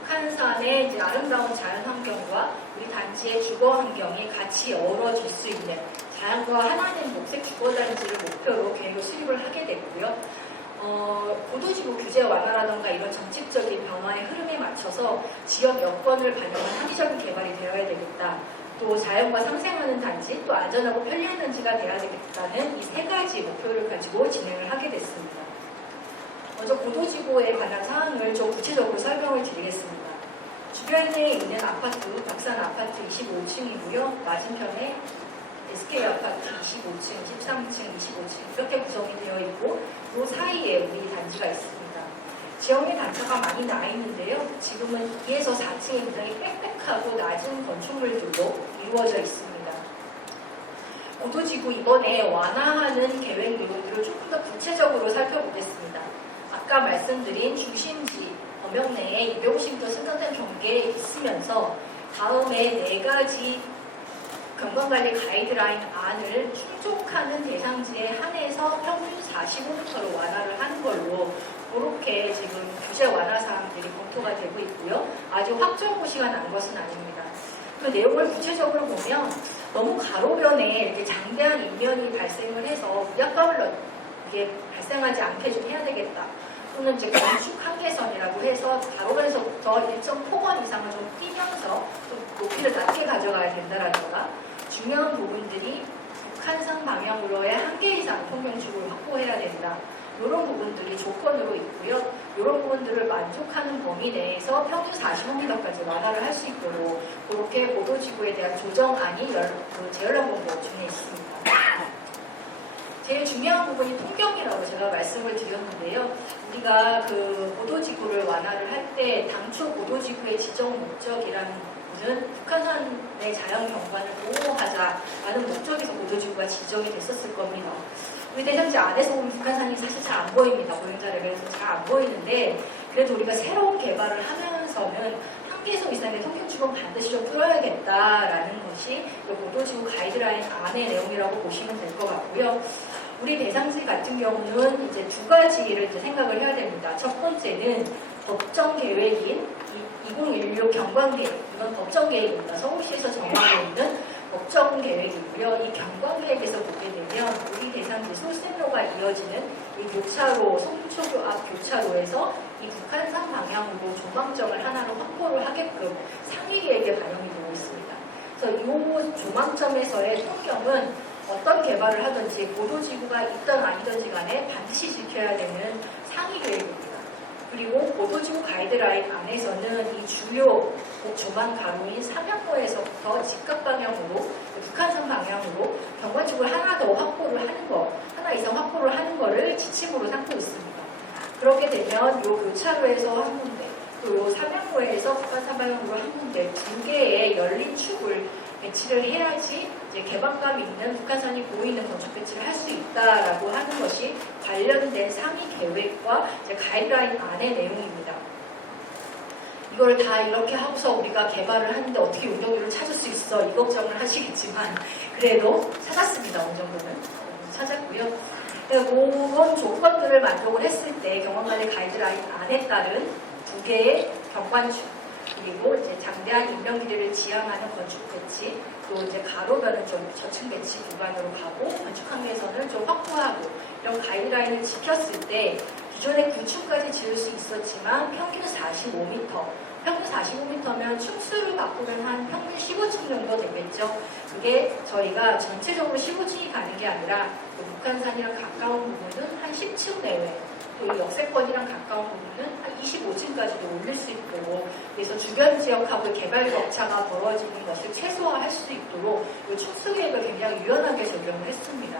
북한산의 이제 아름다운 자연환경과 우리 단지의 주거환경이 같이 어우러질 수 있는 자연과 하나된 녹색 주거단지를 목표로 계획을 수립을 하게 됐고요. 보도지구 규제 완화라던가 이런 정책적인 변화의 흐름에 맞춰서 지역 여건을 반영한 합리적인 개발이 되어야 되겠다. 또 자연과 상생하는 단지, 또 안전하고 편리한 단지가 돼야 되겠다는 이 세 가지 목표를 가지고 진행을 하게 됐습니다. 먼저 보도지구에 관한 사항을 좀 구체적으로 설명을 드리겠습니다. 주변에 있는 아파트, 박산 아파트 25층이고요. 맞은편에 SK 아파트 25층, 13층, 25층 이렇게 구성이 되어 있고 그 사이에 우리 단지가 있습니다. 지역의 단차가 많이 나 있는데요. 지금은 2에서 4층이 굉장히 빽빽하고 낮은 건축물들로 이루어져 있습니다. 보도지구 이번에 완화하는 계획 내용들을 조금 더 구체적으로 살펴보겠습니다. 아까 말씀드린 중심지 범역 내에 250m 선정된 경계에 있으면서 다음에 4가지 경관관리 가이드라인 안을 충족하는 대상지에 한해서 평균 45m로 완화를 하는 걸로 그렇게 지금 규제 완화 사항들이 검토가 되고 있고요. 아직 확정 고시가 난 것은 아닙니다. 그 내용을 구체적으로 보면 너무 가로변에 이렇게 장대한 인면이 발생을 해서 위압감을 이게 발생하지 않게 좀 해야 되겠다. 또는 이제 건축 한계선이라고 해서 가로변에서부터 일정 폭원 이상을 좀 뛰면서 좀 높이를 낮게 가져가야 된다라든가 중요한 부분들이 북한산 방향으로의 한계 이상 평균축을 확보해야 된다. 이런 부분들이 조건으로 있고요. 이런 부분들을 만족하는 범위 내에서 평균 45m까지 완화를 할 수 있도록 그렇게 보도지구에 대한 조정안이 재연락본부 중에 있습니다. 제일 중요한 부분이 통경이라고 제가 말씀을 드렸는데요. 우리가 그 보도지구를 완화를 할 때 당초 보도지구의 지정 목적이라는 부분은 북한산의 자연 경관을 보호하자라는 목적에서 보도지구가 지정이 됐었을 겁니다. 우리 대전지 안에서 보면 북한산이 사실 잘 안 보입니다. 보행자 레벨에서 잘 안 보이는데 그래도 우리가 새로운 개발을 하면서는 한계소 이상의 통경축은 반드시 좀 뚫어야겠다라는 것이 보도지구 가이드라인 안의 내용이라고 보시면 될 것 같고요. 우리 대상지 같은 경우는 이제 2가지를 이제 생각을 해야 됩니다. 첫 번째는 법정 계획인 2016 경관계획, 이건 법정 계획입니다. 서울시에서 정하고 있는 법정 계획이고요. 이 경관계획에서 보게 되면 우리 대상지 솔선로가 이어지는 이 교차로, 송초교 앞 교차로에서 이 북한산 방향으로 조망점을 하나로 확보를 하게끔 상위 계획에 반영이 되고 있습니다. 그래서 이 조망점에서의 통경은 어떤 개발을 하든지 보도지구가 있든 아니든지 간에 반드시 지켜야 되는 상위 계획입니다. 그리고 보도지구 가이드라인 안에서는 이 주요 조망 가로인 삼양로에서부터 직각 방향으로 북한산 방향으로 경관축을 하나 더 확보를 하는 거, 하나 이상 확보를 하는 거를 지침으로 삼고 있습니다. 그렇게 되면 이 교차로에서 한 군데, 또 이 삼양로에서 북한산 방향으로 한 군데 2개의 열린 축을 배치를 해야지 이제 개방감 있는 북한산이 보이는 건축 배치를 할 수 있다라고 하는 것이 관련된 상위 계획과 이제 가이드라인 안의 내용입니다. 이걸 다 이렇게 하고서 우리가 개발을 하는데 어떻게 운동률을 찾을 수 있어? 이 걱정을 하시겠지만 그래도 찾았습니다. 어느 정도는 찾았고요. 그런 조건들을 만족을 했을 때 경관관리 가이드라인 안에 따른 2개의 경관축 그리고 이제 장대한 인명 기대를 지향하는 건축 배치, 또 이제 가로변은 좀 저층 배치 구간으로 가고 건축 한계선을 좀 확보하고 이런 가이드라인을 지켰을 때 기존에 9층까지 지을 수 있었지만 평균 45m, 평균 45m면 층수를 바꾸면 한 평균 15층 정도 되겠죠. 그게 저희가 전체적으로 15층이 가는 게 아니라 북한산이랑 가까운 부분은 한 10층 내외, 또 이 역세권이랑 가까운 부분은 한 25층까지도 올릴 수 있도록 그래서 주변 지역하고 개발 격차가 벌어지는 것을 최소화할 수 있도록 이 축수 계획을 굉장히 유연하게 적용을 했습니다.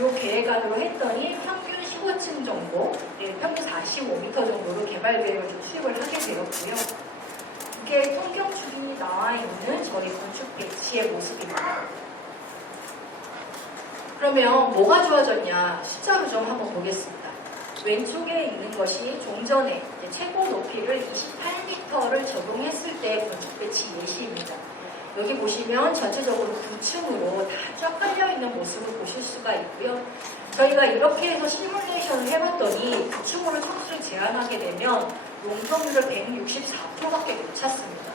이 계획안으로 했더니 평균 15층 정도, 평균 45m 정도로 개발 계획을 좀 수립을 하게 되었고요. 이게 통경축이 나와 있는 저희 건축 배치의 모습입니다. 그러면 뭐가 좋아졌냐? 숫자로 좀 한번 보겠습니다. 왼쪽에 있는 것이 종전에 최고 높이를 28m를 적용했을 때 건축 배치 예시입니다. 여기 보시면 전체적으로 9층으로 다 쫙 깔려있는 모습을 보실 수가 있고요. 저희가 이렇게 해서 시뮬레이션을 해봤더니 9층으로 청수를 제한하게 되면 용적률을 164%밖에 못 찾습니다.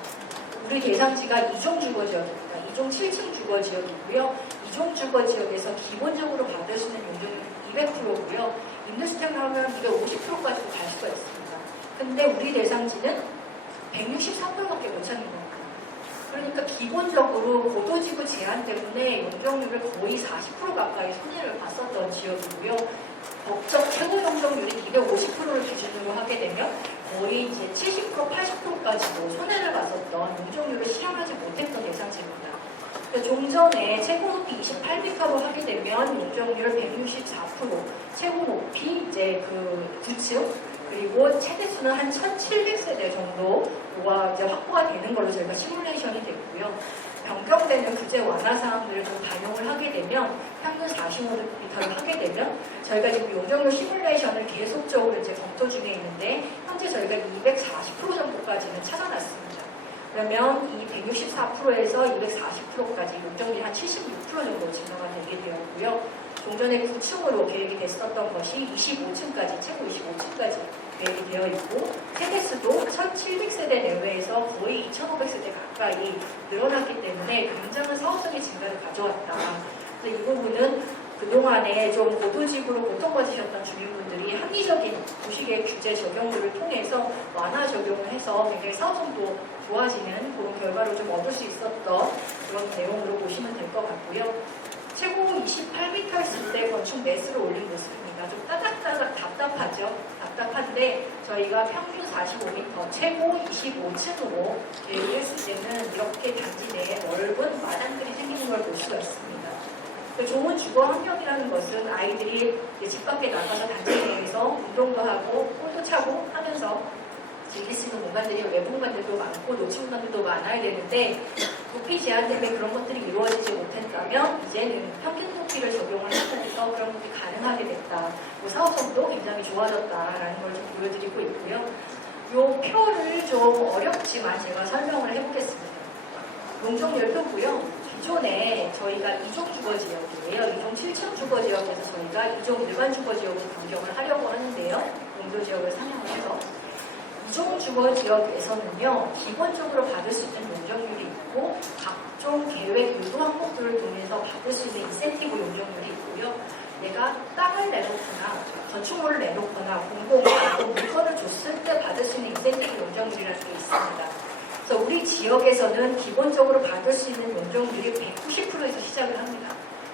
우리 대상지가 2종 주거지역입니다. 2종 7층 주거지역이고요. 2종 주거지역에서 기본적으로 받을 수 있는 용적률이 200%고요. 임대주택을 하면 이게 50%까지도 갈 수가 있습니다. 근데 우리 대상지는 163%밖에 못 찾는 겁니다. 그러니까 기본적으로 고도지구 제한 때문에 용적률을 거의 40% 가까이 손해를 봤었던 지역이고요. 법적 최고 용적률이 250%를 기준으로 하게 되면 거의 이제 70%, 80%까지도 손해를 봤었던 용적률을 실현하지 못했던 대상지입니다. 종전에 최고 높이 28m로 하게 되면 용적률을 164%, 최고 높이 이제 그 9층, 그리고 최대수는 한 1,700세대 정도가 이제 확보가 되는 걸로 저희가 시뮬레이션이 됐고요. 변경되는 규제 완화 사항들을 좀 반영을 하게 되면 평균 45m를 하게 되면 저희가 지금 용적률 시뮬레이션을 계속적으로 이제 검토 중에 있는데 현재 저희가 240% 정도까지는 찾아놨습니다. 그러면 이 164%에서 240%까지 용적률이 한 76% 정도 증가가 되게 되었고요. 종전에 9층으로 계획이 됐었던 것이 25층까지, 최고 25층까지 계획이 되어 있고 세대수도 1,700세대 내외에서 거의 2,500세대 가까이 늘어났기 때문에 굉장한 사업성의 증가를 가져왔다. 그래서 이 부분은 그동안에 좀 고도지구로 고통받으셨던 주민분들이 합리적인 도시계획 규제 적용을 통해서 완화 적용을 해서 굉장히 사업성도 좋아지는 그런 결과를 좀 얻을 수 있었던 그런 내용으로 보시면 될 것 같고요. 최고 28m 했을 때 건축 매수를 올린 모습입니다. 좀 따닥따닥 답답하죠? 답답한데 저희가 평균 45m, 최고 25층으로 계획했을 때는 이렇게 단지 내에 넓은 마당들이 생기는 걸 볼 수가 있습니다. 좋은 주거 환경이라는 것은 아이들이 집 밖에 나가서 단지 내에서 운동도 하고 골도 차고 하면서 즐길 수 있는 공간들이 외부 공간들도 많고 노출 공간들도 많아야 되는데 높이 제한 때문에 그런 것들이 이루어지지 못했다면 이제는 평균 높이를 적용을 하면서 그런 것들이 가능하게 됐다. 사업성도 굉장히 좋아졌다라는 걸 좀 보여드리고 있고요. 이 표를 좀 어렵지만 제가 설명을 해보겠습니다. 용적률표고요. 기존에 저희가 2종 주거지역이에요. 2종 7층 주거지역에서 저희가 2종 일반 주거지역으로 변경을 하려고 하는데요. 용도지역을 상향을 해서 2종 주거지역에서는요. 기본적으로 받을 수 있는 용적률이 있고 각종 계획 유도 항목들을 통해서 받을 수 있는 인센티브 용적률이 있고요. 내가 땅을 내놓거나 건축물을 내놓거나 공공하고 물건을 줬을 때 받을 수 있는 인센티브 용적률이라는 게 있습니다. 그래서 우리 지역에서는 기본적으로 받을 수 있는 용적률이 190%에서 시작을 합니다.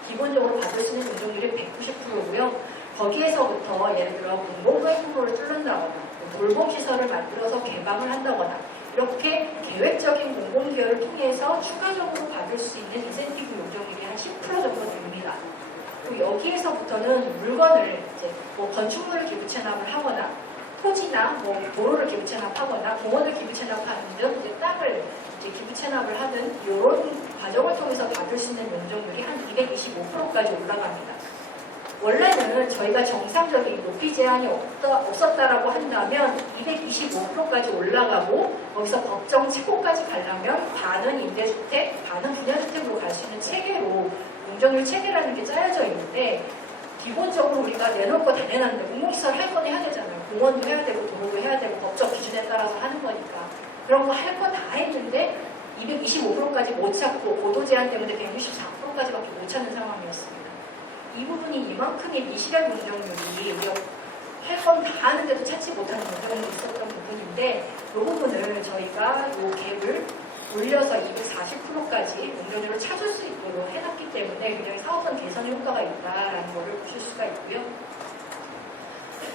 기본적으로 받을 수 있는 용적률이 190%고요. 거기에서부터 예를 들어 공공도로를 뚫는다거나 돌봄시설을 만들어서 개방을 한다거나 이렇게 계획적인 공공기여를 통해서 추가적으로 받을 수 있는 인센티브 용적률이 한 10% 정도 됩니다. 그리고 여기에서부터는 물건을 이제 뭐 건축물을 기부 체납을 하거나 토지나 뭐 도로를 기부 체납하거나 공원을 기부 체납하는 등 이제 땅을 이제 기부 체납을 하는 이런 과정을 통해서 받을 수 있는 용적률이 한 225%까지 올라갑니다. 원래는 저희가 정상적인 높이 제한이 없었다라고 한다면 225%까지 올라가고 거기서 법정 최고까지 가려면 반은 임대주택, 반은 분양주택으로 갈 수 있는 체계로 용적률 체계라는 게 짜여져 있는데 기본적으로 우리가 내놓을 거 다 내놨는데 공공시설 할 건 해야 되잖아요. 공원도 해야 되고 도로도 해야 되고 법적 기준에 따라서 하는 거니까 그런 거 할 거 다 했는데 225%까지 못 찾고 고도 제한 때문에 164%까지밖에 못 찾는 상황이었습니다. 이 부분이 이만큼의 미실현 용적률이 우리가 할 건 다 하는데도 찾지 못하는 용적률이 있었던 부분인데 이 부분을 저희가 이 갭을 올려서 240%까지 용적률을 찾을 수 있도록 해놨기 때문에 굉장히 사업성 개선 효과가 있다라는 것을 보실 수가 있고요.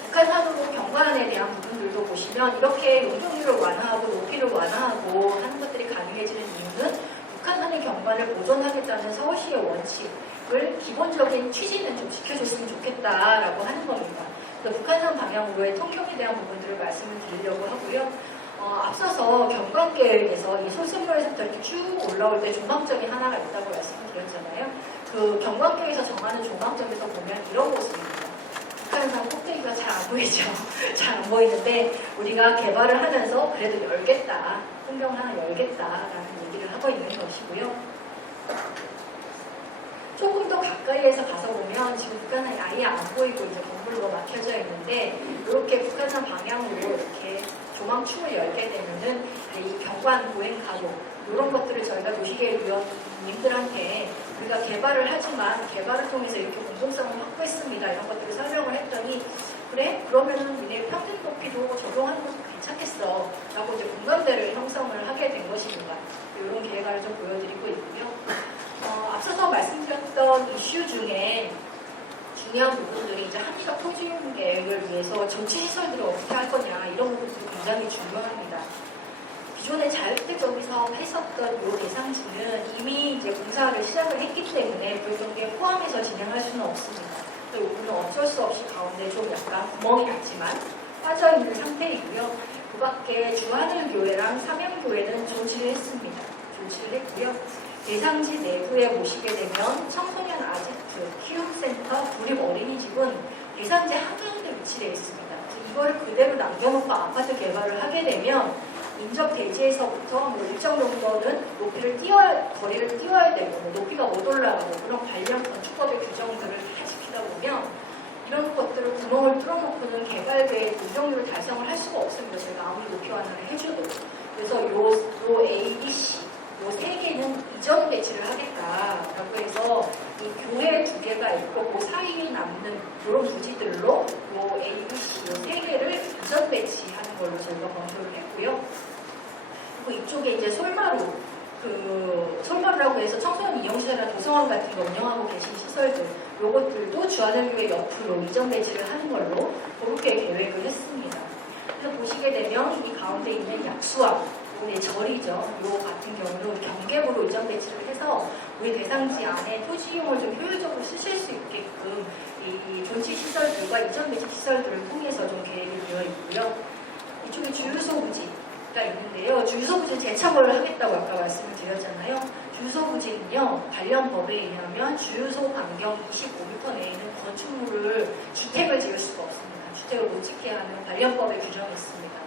북한산으로 경관에 대한 부분들도 보시면 이렇게 용적률을 완화하고 높이를 완화하고 하는 것들이 가능해지는 이유는 북한산의 경관을 보존하겠다는 서울시의 원칙을 기본적인 취지는 좀 지켜줬으면 좋겠다라고 하는 겁니다. 북한산 방향으로의 통경에 대한 부분들을 말씀을 드리려고 하고요. 앞서서 경관계획에서 이 소승로에서부터 이렇게 쭉 올라올 때 조망점이 하나가 있다고 말씀드렸잖아요. 그 경관계획에서 정하는 조망점에서 보면 이런 모습입니다. 북한산 꼭대기가 잘 안 보이죠. 잘 안 보이는데 우리가 개발을 하면서 그래도 열겠다, 풍경을 하나 열겠다라는 얘기를 하고 있는 것이고요. 조금 더 가까이에서 가서 보면 지금 북한산이 아예 안 보이고 이제 건물로 막혀져 있는데 이렇게 북한산 방향으로 이렇게 조망충을 열게 되면은 이 경관 보행 가로 이런 것들을 저희가 도시계획위원님들한테 우리가 개발을 하지만 개발을 통해서 이렇게 공공성을 확보했습니다. 이런 것들을 설명을 했더니 그래? 그러면은 니네 평균 높이도 적용하는 것도 괜찮겠어 라고 이제 공감대를 형성을 하게 된 것입니다. 이런 계획안을 좀 보여드리고 있고요. 앞서서 말씀드렸던 이슈 중에 중요한 부분들이 이제 합리적 토지용 계획을 위해서 정치시설들을 어떻게 할 거냐 이런 부분들이 굉장히 중요합니다. 기존에 자율주택 사업했었던 이 대상지는 이미 이제 공사를 시작을 했기 때문에 그 경기에 포함해서 진행할 수는 없습니다. 이 부분은 어쩔 수 없이 가운데 좀 약간 구멍이 났지만 빠져 있는 상태이고요. 그 밖에 주하늘교회랑 삼양교회는 조치를 했습니다. 조치를 했고요. 대상지 내부에 보시게 되면 청소년 아지트, 키움센터, 구립 어린이집은 대상지 한가운데 위치되어 있습니다. 이거를 그대로 남겨놓고 아파트 개발을 하게 되면 인접 대지에서부터 뭐 일정 정도는 거리를 띄워야 되고 높이가 못 올라가고 그런 관련 건축법의 규정들을 다 지키다 보면 이런 것들을 구멍을 뚫어놓고는 개발 계획 운영률을 달성을 할 수가 없습니다. 저희가 아무리 높이 완화를 해줘도. 그래서 요 A, B, C 요 세 개는 이전 배치를 하겠다라고 해서 이 교회 2개가 있고 그 사이에 남는 이런 부지들로 요 A, B, C 요 세 개를 이전 배치하는 걸로 저희가 검토를 했고요. 그리고 이쪽에 이제 솔마루라고 해서 청소년 이용시설이나 도서관 같은 거 운영하고 계신 시설들 요것들도 주하늘교회 옆으로 이전 배치를 하는 걸로 그렇게 계획을 했습니다. 그래서 보시게 되면 이 가운데 있는 약수암 절이죠. 요 같은 경우는 경계부로 이전 배치를 해서 우리 대상지 안에 토지 이용을 좀 효율적으로 쓰실 수 있게끔 이 존치 시설들과 이전 배치 시설들을 통해서 좀 계획이 되어 있고요. 이쪽에 주유소 부지가 있는데요. 주유소 부지 재차별을 하겠다고 아까 말씀을 드렸잖아요. 주유소 부지는요. 관련 법에 의하면 주유소 반경 25m 내에는 건축물을 주택을 지을 수가 없습니다. 주택을 못 짓게 하는 관련 법의 규정이 있습니다.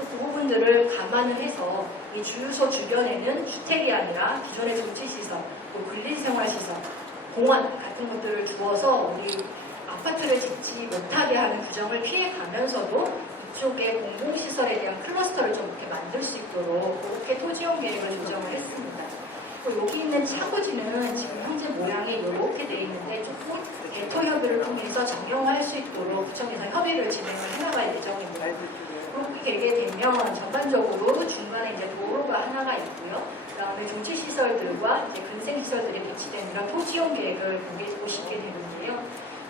그 부분들을 감안을 해서 이 주유소 주변에는 주택이 아니라 기존의 정치시설, 근린생활시설, 공원 같은 것들을 두어서 우리 아파트를 짓지 못하게 하는 규정을 피해가면서도 이쪽에 공공시설에 대한 클러스터를 좀 이렇게 만들 수 있도록 그렇게 토지용 계획을 조정을 했습니다. 여기 있는 차고지는 지금 현재 모양이 이렇게 되어 있는데 조금 개토 협의를 통해서 정형할 수 있도록 구청에서 협의를 진행을 해나갈 예정입니다. 그렇게 되게 되면 전반적으로 중간에 이제 도로가 하나가 있고요. 그 다음에 종치시설들과 이제 근생시설들이 배치된 이런 토지용 계획을 보시게 되는데요.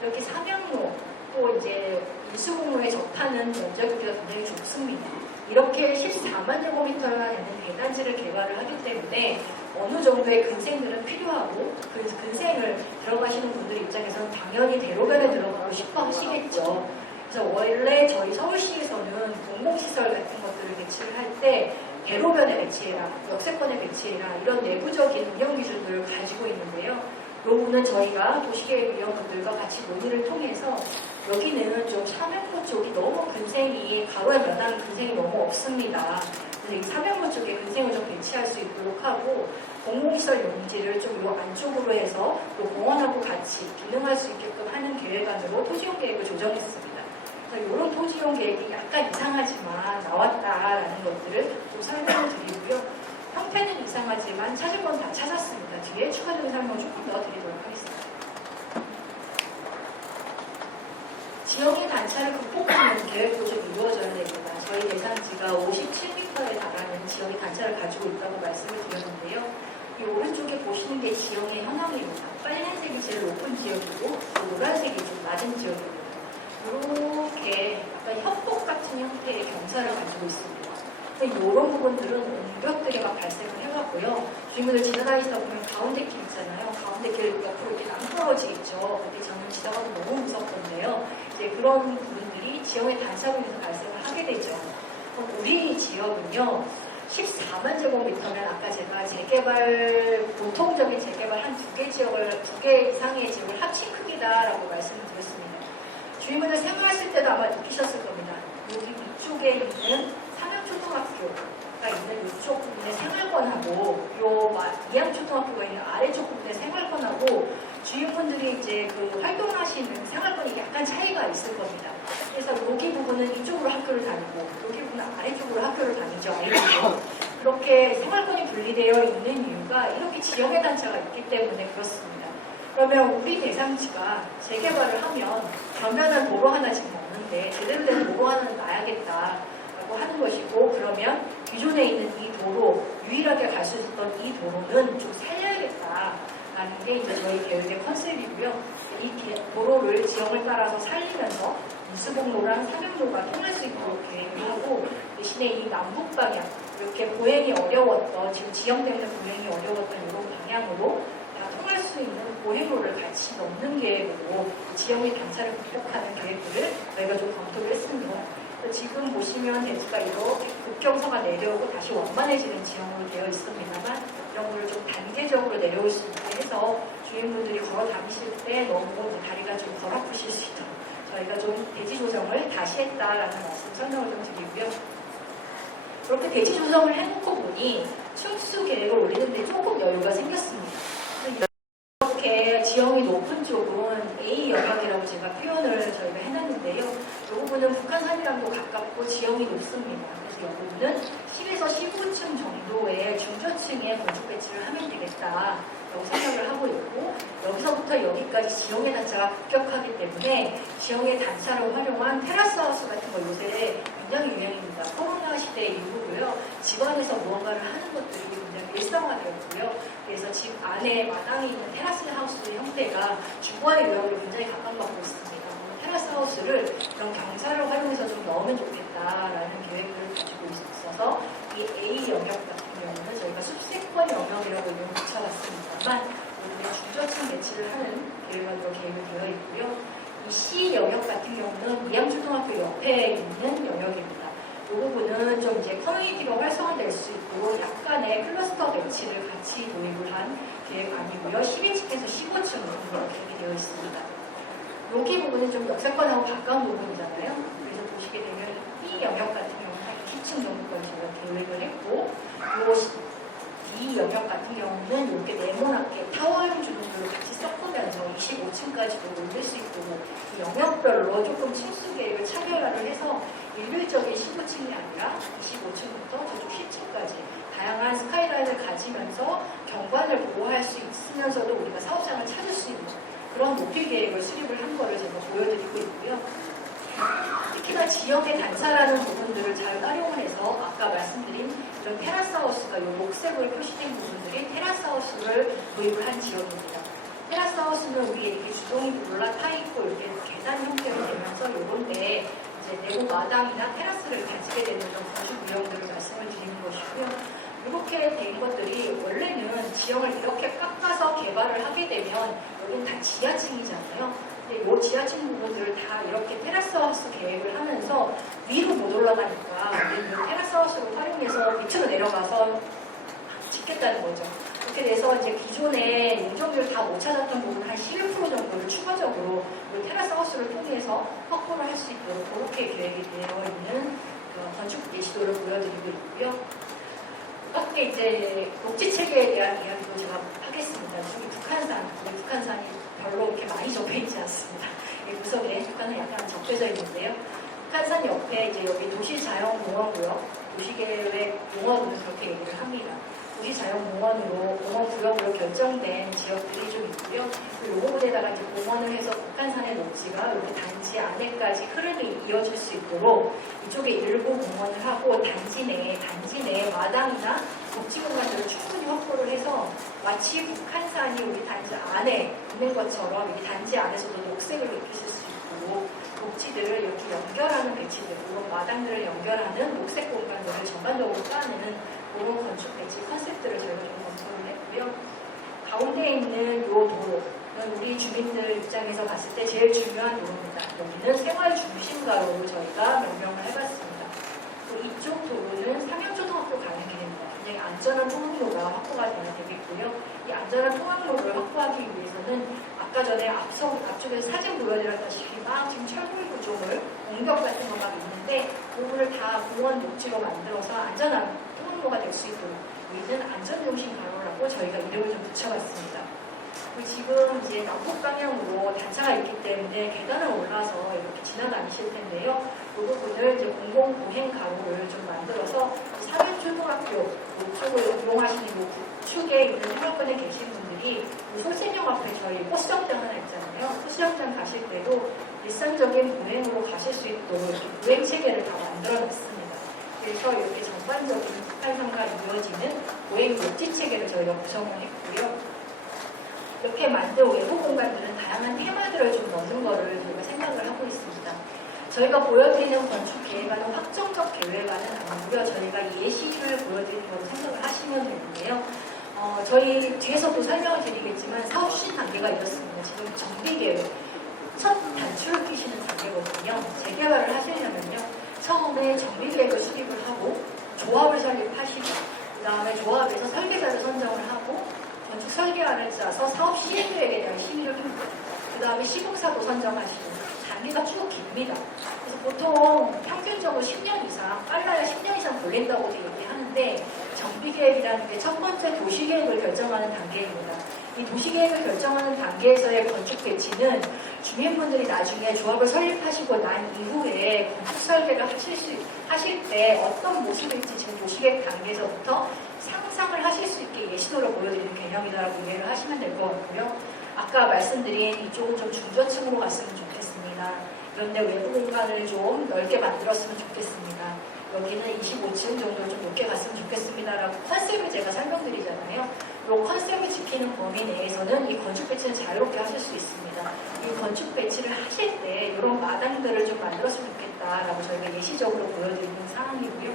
이렇게 삼양로 또 이제 인수공로에 접하는 면적비가 굉장히 좁습니다. 이렇게 14만 제곱미터나 되는 대단지를 개발을 하기 때문에 어느 정도의 근생들은 필요하고 그 근생을 들어가시는 분들 입장에서는 당연히 대로변에 들어가고 싶어 하시겠죠. 그래서 원래 저희 서울시에서는 공공시설 같은 것들을 배치를 할 때 대로변에 배치해라, 역세권에 배치해라 이런 내부적인 운영 기준들을 가지고 있는데요. 이 부분은 저희가 도시계획위원분들과 같이 논의를 통해서 여기는 좀 삼양로 쪽이 너무 근생이 가로에 몇안 근생이 너무 없습니다. 그래서 이 삼양로 쪽에 근생을 좀 배치할 수 있도록 하고 공공시설 용지를 좀 요 안쪽으로 해서 또 공원하고 같이 기능할 수 있게끔 하는 계획안으로 토지용 계획을 조정했습니다. 이런 토지용 계획이 약간 이상하지만 나왔다라는 것들을 좀 설명을 드리고요. 형태는 이상하지만 찾을 건 다 찾았습니다. 뒤에 추가적인 설명을 조금 더 드리도록 하겠습니다. 지형의 단차를 극복하는 계획도 좀 이루어져야 됩니다. 저희 예상지가 57m에 달하는 지형의 단차를 가지고 있다고 말씀을 드렸는데요. 이 오른쪽에 보시는 게 지형의 현황입니다. 빨간색이 제일 높은 지역이고 노란색이 좀 낮은 지역입니다. 이렇게 약간 협곡 같은 형태의 경사를 가지고 있습니다. 이런 부분들은 옹벽들이 막 발생을 해왔고요. 주민분들 지나다니시다 보면 가운데 길 있잖아요. 가운데 길 옆으로 이렇게 낭떠러지겠죠. 근데 저는 지나가도 너무 무섭던데요. 이제 그런 부분들이 지형의 단차로 인해서 발생을 하게 되죠. 우리 지역은요 14만 제곱미터면 아까 제가 재개발 보통적인 재개발 한 2개 이상의 지역을 합친 크기다라고 말씀을 드렸습니다. 주민분들 생활하실 때도 아마 느끼셨을 겁니다. 여기 위쪽에 있는 상영초등학교가 있는 이쪽 부분의 생활권하고 이양초등학교가 있는 아래쪽 부분의 생활권하고 주민분들이 이제 그 활동하시는 생활권이 약간 차이가 있을 겁니다. 그래서 여기 부분은 이쪽으로 학교를 다니고 여기 부분은 아래쪽으로 학교를 다니죠. 아이들도. 그렇게 생활권이 분리되어 있는 이유가 이렇게 지역의 단차가 있기 때문에 그렇습니다. 그러면 우리 대상지가 재개발을 하면 변변한 도로 하나 지금 없는데 제대로 된 도로 하나는 놔야겠다라고 하는 것이고, 그러면 기존에 있는 이 도로, 유일하게 갈 수 있었던 이 도로는 좀 살려야겠다라는 게 이제 저희 계획의 컨셉이고요. 이 도로를 지역을 따라서 살리면서 인수봉로랑 삼영로가 통할 수 있도록 계획을 하고, 대신에 이 남북 방향, 이렇게 보행이 어려웠던, 지금 지형 때문에 보행이 어려웠던 이런 방향으로 다 통할 수 있는 보행로를 같이 넣는 계획으로 지형의 단차를 극복하는 계획들을 저희가 좀 검토를 했습니다. 지금 보시면 대지가 이렇게 급경사가 내려오고 다시 완만해지는 지형으로 되어 있습니다만, 이런 걸 좀 단계적으로 내려올 수 있게 해서 주민분들이 걸어 다니실 때 너무 이제 다리가 좀 덜 아프실 수 있도록 저희가 좀 대지 조정을 다시 했다라는 말씀 설명을 좀 드리고요. 그렇게 대지 조정을 해놓고 보니 충수 계획을 올리는데 조금 여유가 생겼습니다. 이렇게 지형이 높은 쪽은 A 영역이라고 제가 표현을 저희가 해놨는데요. 이 부분은 북한산이랑도 가깝고 지형이 높습니다. 그래서 이 부분은 10에서 15층 정도의 중저층의 건축 배치를 하면 되겠다라고 생각을 하고 있고, 여기서부터 여기까지 지형의 단차가 급격하기 때문에 지형의 단차를 활용한 테라스하우스 같은 거 요새 굉장히 유행입니다. 코로나 시대 이후로요. 집 안에서 무언가를 하는 것들이 굉장히 일상화되었고요. 그래서 집 안에 마당에 있는 테라스 하우스 형태가 주거의 유형으로 굉장히 각광받고 있습니다. 테라스 하우스를 그런 경사를 활용해서 좀 넣으면 좋겠다라는 계획을 가지고 있어서 이 A 영역 같은 경우는 저희가 숲세권 영역이라고 이름을 붙여봤습니다만 오늘의 중저층 배치를 하는 계획으로 되어 있고요. 이 C 영역 같은 경우는 이양초등학교 옆에 있는 영역입니다. 이 부분은 좀 이제 커뮤니티가 활성화될 수 있고 약간의 클러스터 배치를 같이 도입을 한 계획 아니고요. 12층에서 15층 정도로 계획되어 있습니다. 여기 부분은 좀 역세권하고 가까운 부분이잖아요. 그래서 보시게 되면 이 영역 같은 경우는 한 20층 정도까지 저희가 계획을 했고, 이 영역 같은 경우는 이렇게 네모나게 타워형 주변으로 같이 섞으면서 25층까지도 올릴 수 있고, 이 영역별로 조금 층수 계획을 차별화를 해서 일률적인 15층이 아니라 25층부터 저쪽 10층까지 다양한 스카이라인을 가지면서 경관을 보호할 수 있으면서도 우리가 사업장을 찾을 수 있는 그런 높이 계획을 수립을 한 거를 제가 보여드리고 있고요. 특히나 지역의 단차라는 부분들을 잘 활용을 해서 아까 말씀드린 이런 테라스하우스가 이 녹색으로 표시된 부분들이 테라스하우스를 도입을 한 지역입니다. 테라스하우스는 우리 이렇게 주동이 올라타 있고 이렇게 계단 형태로 되면서 요런데 이제 내부 마당이나 테라스를 가지게 되는 그런 건축 유형들을 말씀을 드리는 것이고요. 이렇게 된 것들이 원래는 지형을 이렇게 깎아서 개발을 하게 되면 여기는 다 지하층이잖아요. 근데 이 지하층 부분들을 다 이렇게 테라스하우스 계획을 하면서 위로 못 올라가니까 우리는 테라스하우스를 활용해서 밑으로 내려가서 짓겠다는 거죠. 그렇게 돼서 이제 기존에 용적률을 다 못 찾았던 부분 한 11% 정도를 추가적으로 이 테라스하우스를 통해서 확보를 할 수 있도록 그렇게 계획이 되어 있는 건축 예시도를 보여드리고 있고요. 어떻게 이제 녹지 체계에 대한 이야기도 제가 하겠습니다. 저기 북한산이 별로 그렇게 많이 접해 있지 않습니다. 이 구석에 북한은 약간 접해져 있는데요. 북한산 옆에 이제 여기 도시자연공원고요. 도시계획 용어로는 그렇게 얘기를 합니다. 도시자연공원으로 공원구역으로 결정된 지역들이 좀 있고요. 이 부분에다가 이제 공원을 해서 북한산의 녹지가 여기 단지 안에까지 흐름이 이어질 수 있도록 이쪽에 일부 공원을 하고 단지 내에 마당이나 녹지 공간들을 충분히 확보를 해서 마치 북한산이 우리 단지 안에 있는 것처럼 이 단지 안에서도 녹색을 느끼실 수 있고 녹지들을 이렇게 연결하는 배치들, 이런 마당들을 연결하는 녹색 공간들을 전반적으로 쌓아내는 그런 건축 배치 컨셉들을 저희가 좀 검토를 했고요. 가운데 있는 이 도로는 우리 주민들 입장에서 봤을 때 제일 중요한 도로입니다. 여기는 생활 중심가로 저희가 명명을 해봤습니다. 이쪽 도로는 삼양초등학교 가는 길입니다. 굉장히 안전한 통학로가 확보가 되어야 되겠고요. 이 안전한 통학로를 확보하기 위해서는 아까 전에 앞쪽에서 사진 보여드렸다시피 막 지금 철골 구조물, 공격 같은 거 막 있는데 그 부분을 다 공원 녹지로 만들어서 안전한 통학로가 될 수 있도록 우리는 안전중심 가로라고 저희가 이름을 좀 붙여봤습니다. 지금 이제 남북 방향으로 단차가 있기 때문에 계단을 올라서 이렇게 지나다니실 텐데요. 이 부분을 이제 공공보행 가로를 좀 만들어서 사면초등학교 이쪽을 이용하시는 이 북측에 있는 생활권에 계신 분들이 솔세명 앞에 저희 버스정장 하나 있잖아요. 버스정장 가실 때도 일상적인 보행으로 가실 수 있도록 이렇게 보행 체계를 다 만들어놨습니다. 그래서 이렇게 전반적인 북한산과 이루어지는 보행 녹지 체계를 저희가 구성을 했고요. 이렇게 만든 외부 공간들은 다양한 테마들을 좀 넣는 거를 저희가 생각을 하고 있습니다. 저희가 보여드리는 건축 계획안은 확정적 계획안은 아니고요. 저희가 예시를 보여드리는 걸로 생각을 하시면 되는데요. 저희 뒤에서도 설명을 드리겠지만 사업 추진 단계가 이렇습니다. 지금 정비 계획, 첫 단추를 끼시는 단계거든요. 재개발을 하시려면요. 처음에 정비 계획을 수립을 하고 조합을 설립하시고 그 다음에 조합에서 설계자를 선정을 하고 건축 설계안을 짜서 사업 시행 계획에 대한 심의를 합니다. 그 다음에 시공사도 선정하시고 단계가 쭉 깁니다. 그래서 보통 평균적으로 10년 이상, 빨라야 10년 이상 걸린다고 얘기하는데 정비계획이라는 게 첫 번째 도시계획을 결정하는 단계입니다. 이 도시계획을 결정하는 단계에서의 건축 배치는 주민분들이 나중에 조합을 설립하시고 난 이후에 건축 설계를 하실 때 어떤 모습일지 지금 도시계획 단계에서부터 상상을 하실 수 있게 예시도를 보여드리는 개념이다라고 이해를 하시면 될 것 같고요. 아까 말씀드린 이쪽은 좀 중저층으로 갔으면 좋겠습니다. 그런데 외부 공간을 좀 넓게 만들었으면 좋겠습니다. 여기는 25층 정도 좀 높게 갔으면 좋겠습니다라고 컨셉을 제가 설명드리잖아요. 이 컨셉을 지키는 범위 내에서는 이 건축 배치는 자유롭게 하실 수 있습니다. 이 건축 배치를 하실 때 이런 마당들을 좀 만들었으면 좋겠다라고 저희가 예시적으로 보여드리는 사항이고요.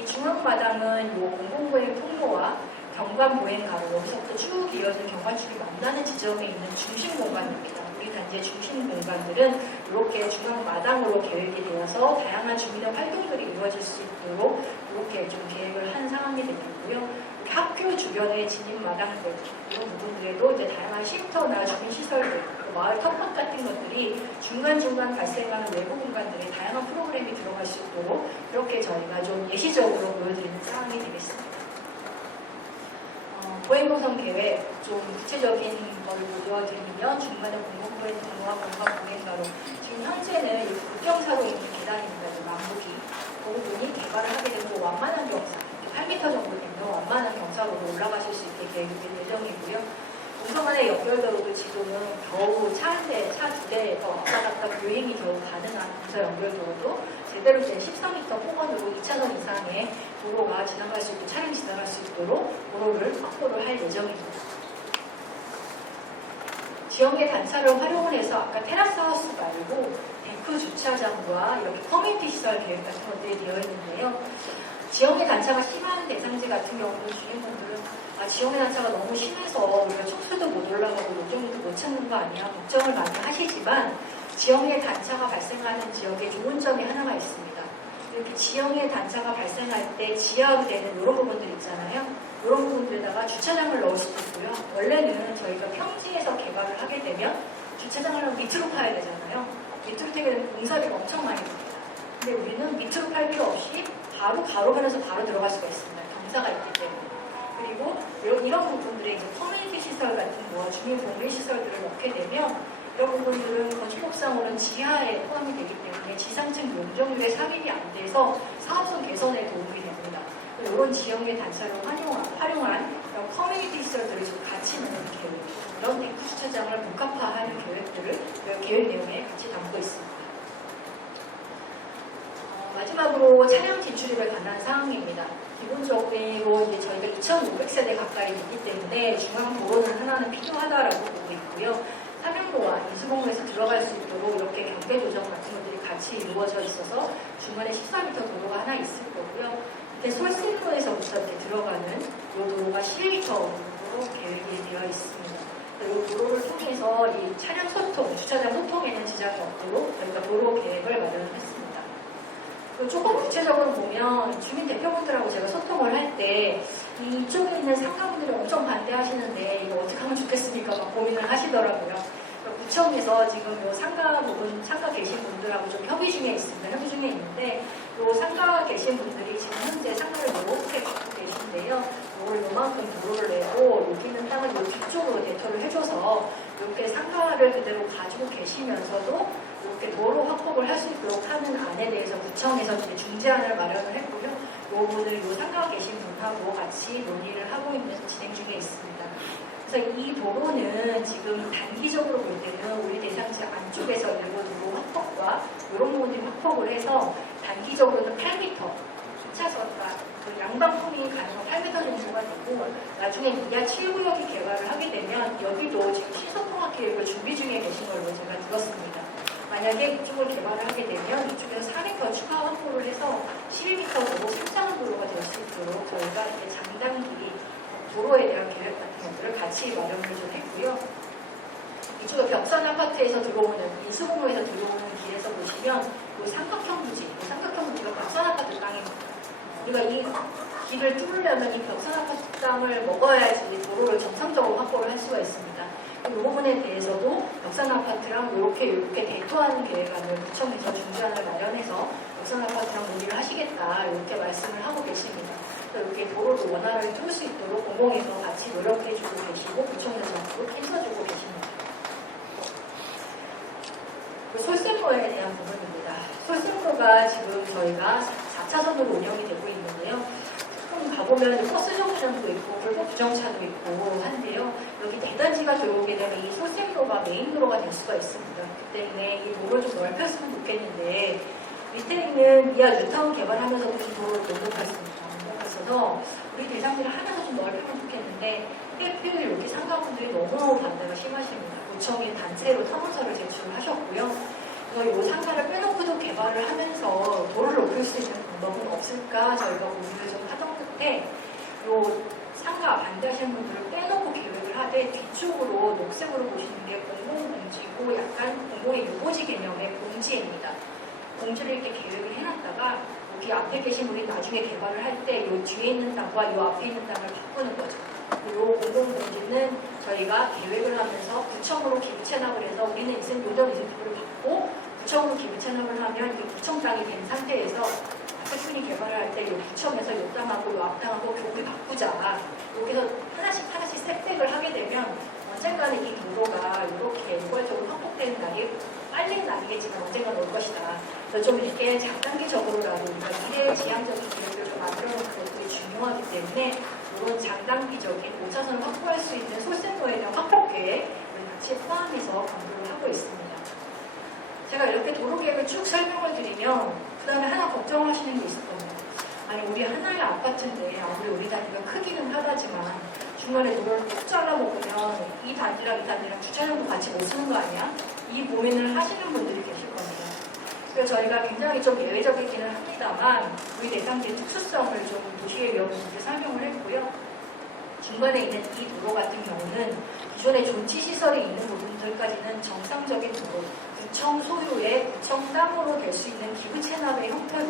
이 중앙마당은 이 공공보행 통로와 경관보행 가로 여기서부터 쭉 이어진 경관축이 만나는 지점에 있는 중심 공간입니다. 우리 단지의 중심 공간들은 이렇게 중앙마당으로 계획이 되어서 다양한 주민의 활동들이 이루어질 수 있도록 이렇게 좀 계획을 한 상황이 되겠고요. 학교 주변의 진입마당들 이런 부분들에도 이제 다양한 쉼터나 주민시설들, 마을 텃밭 같은 것들이 중간중간 발생하는 외부 공간들에 다양한 프로그램이 들어갈 수 있도록 그렇게 저희가 좀 예시적으로 보여드리는 상황이 되겠습니다. 보행노선 계획 좀 구체적인 걸 보여드리면 중간에 공공보행 통로와 공간보행가로 지금 현재는 국경사로 있는 계단입니다. 남북이 그 부분이 개발을 하게 되면 완만한 경사 8m 정도 되면 완만한 경사로도 올라가실 수 있게 계획될 예정이고요. 동서간의 연결도로도 지금은 겨우 차 한 대, 차 두 대에서 왔다 갔다 보행이 겨우 가능한 동서 연결도로도 제대로 된 13m 폭원으로 2차선 이상의 도로가 지나갈 수 있고 차량이 지나갈 수 있도록 도로를 확보를 할 예정입니다. 지역의 단차를 활용을 해서 아까 테라스 하우스 말고 데크 주차장과 이렇게 커뮤니티 시설 계획 같은 것들이 되어 있는데요. 지역의 단차가 심한 대상지 같은 경우는 주민분들은 지역의 단차가 너무 심해서 우리가 촉수도 못 올라가고 요정도 못 찾는 거 아니야 걱정을 많이 하시지만 지역의 단차가 발생하는 지역에 좋은 점이 하나가 있습니다. 이렇게 지역의 단차가 발생할 때 지하로 되는 이런 부분들 있잖아요. 이런 부분들에다가 주차장을 넣을 수도 있고요. 원래는 저희가 평지에서 개발을 하게 되면 주차장을 밑으로 파야 되잖아요. 밑으로 타게 되면 공사비가 엄청 많이 듭니다. 근데 우리는 밑으로 팔 필요 없이 바로 가로면에서 바로 들어갈 수가 있습니다. 경사가 있기 때문에. 그리고 이런 부분들에 이제 커뮤니티 시설 같은 거와 주민 복리 시설들을 넣게 되면 이런 부분들은 건축법상으로는 지하에 포함이 되기 때문에 지상층 용적률에 삽입이 안 돼서 사업성 개선에 도움이 됩니다. 이런 지역의 단차를 활용한 이런 커뮤니티 시설들을 좀 같이 넣는 계획, 이런 데크 주차장을 복합화하는 계획들을 계획 내용에 같이 담고 있습니다. 마지막으로 차량 진출입에 관한 사항입니다. 기본적으로 이제 저희가 2,500세대 가까이 있기 때문에 중앙도로는 하나는 필요하다라고 보고 있고요. 삼양로와 이수공로에서 들어갈 수 있도록 이렇게 경계 조정 같은 것들이 같이 이루어져 있어서 중간에 14m 도로가 하나 있을 거고요. 밑에 솔신로에서부터 이렇게 들어가는 이 도로가 12m로 계획이 되어 있습니다. 이 도로를 통해서 이 차량 소통, 주차장 소통에는 지장이 없도록 저희가 도로 계획을 마련했습니다. 그리고 조금 구체적으로 보면 주민 대표분들하고 제가 소통을 할 때 이쪽에 있는 상가분들이 엄청 반대하시는데 이거 어떻게 하면 좋겠습니까? 막 고민을 하시더라고요. 구청에서 지금 요 상가 부분, 상가 계신 분들하고 좀 협의 중에 있습니다. 협의 중에 있는데 요 상가 계신 분들이 지금 현재 상가를 이렇게 갖고 계신데요. 요만큼 도로를 내고 여기 있는 땅을 요 뒤쪽으로 대토를 해줘서 이렇게 상가를 그대로 가지고 계시면서도 이렇게 도로 확보를 할 수 있도록 하는 안에 대해서 구청에서 이제 중재안을 마련을 했고요. 요 분을 요 상가 계신 분하고 같이 논의를 하고 있는 진행 중에 있습니다. 그래서 이 도로는 지금 단기적으로 볼 때는 우리 대상지 안쪽에서 일부 도로 확보과 이런 부분들이 확보를 해서 단기적으로는 8m 2차선, 그 양방풍이 가능한 8m 정도가 되고 나중에 이하 7구역이 개발을 하게 되면 여기도 지금 신속통합계획을 준비 중에 계신 걸로 제가 들었습니다. 만약에 이쪽을 개발을 하게 되면 이쪽에서 4m 추가 확보를 해서 12m 도로 3차선 도로가 될 수 있도록 저희가 이제 장단기 도로에 대한 계획 같은 것들을 같이 마련을 좀 했고요. 이쪽에 벽산 아파트에서 들어오는 인수공로에서 들어오는 길에서 보시면 이 삼각형 부지, 이 삼각형 부지가 벽산 아파트 땅입니다. 우리가 이 길을 뚫으려면 이 벽산 아파트 땅을 먹어야지 도로를 정상적으로 확보를 할 수가 있습니다. 이 부분에 대해서도 벽산 아파트랑 이렇게 대토하는 계획안을 구청에서 중재안을 마련해서 벽산 아파트랑 논의를 하시겠다 이렇게 말씀을 하고 계십니다. 이렇게 도로도 원활하게 뚫을 수 있도록 공공에서 같이 노력해주고 계시고 구청에서 앞으로 힘써주고 계십니다. 솔샘로에 대한 부분입니다. 솔샘로가 지금 저희가 4차선으로 운영이 되고 있는데요. 조금 가보면 버스 정류장도 있고 불법 주정차도 있고 한데요. 여기 대단지가 들어오게 되면 이 솔샘로가 메인 도로가 될 수가 있습니다. 그렇기 때문에 이 도로를 좀 넓혔으면 좋겠는데 밑에 있는 이하 뉴타운 개발하면서도 이 도로를 넓혔습니다. 그래서 우리 대상지를 하나도 좀 넓히면 좋겠는데 하필 여기 상가분들이 너무 반대가 심하십니다. 구청이 단체로 탐험서를 제출하셨고요. 그래서 이 상가를 빼놓고도 개발을 하면서 도로를 높일 수 있는 방법은 없을까 저희가 고민을 좀 하던 끝에 이 상가 반대하시는 분들을 빼놓고 계획을 하되 뒤쪽으로 녹색으로 보시는 게 공공공지고 약간 공공의 유보지 개념의 공지입니다. 공지를 이렇게 계획을 해놨다가 여기 앞에 계신 분이 나중에 개발을 할 때 이 뒤에 있는 땅과 이 앞에 있는 땅을 바꾸는 거죠. 이 공공공지는 저희가 계획을 하면서 구청으로 기부 체납을 해서 우리는 요전 인센티브를 받고 구청으로 기부 체납을 하면 이 구청 땅이 된 상태에서 앞에 분이 개발을 할 때 이 구청에서 이 땅하고 이 앞땅하고 교부를 바꾸자. 여기서 하나씩 스텝백을 하게 되면 언젠가는 이 도로가 이렇게 우발적으로 확보되는 날이 빨리는 아니겠지만 언젠가는 올 것이다. 그래서 좀 이렇게 장단기적으로라도 우리가 미래지향적인 계획을 좀 만들어놓는 것들이 중요하기 때문에 이런 장단기적인 5차선을 확보할 수 있는 솔센터에 대한 확보 계획을 같이 포함해서 검토를 하고 있습니다. 제가 이렇게 도로 계획을 쭉 설명을 드리면 그 다음에 하나 걱정하시는 게 있을 겁니다. 아니 우리 하나의 아파트인데 아무리 우리 단지가 크기는 하다지만 중간에 도로를 쭉 잘라먹으면 이 단지랑 주차장도 같이 못 쓰는 거 아니야? 이 고민을 하시는 분들이 계실 겁니다. 그래서 저희가 굉장히 좀 예외적이기는 합니다만 우리 대상지의 특수성을 좀 도시의 위험분들께 설명을 했고요. 중간에 있는 이 도로 같은 경우는 기존의 존치시설이 있는 부분들까지는 정상적인 도로, 구청 소유의 구청 땅으로 될 수 있는 기부 체납의 형태로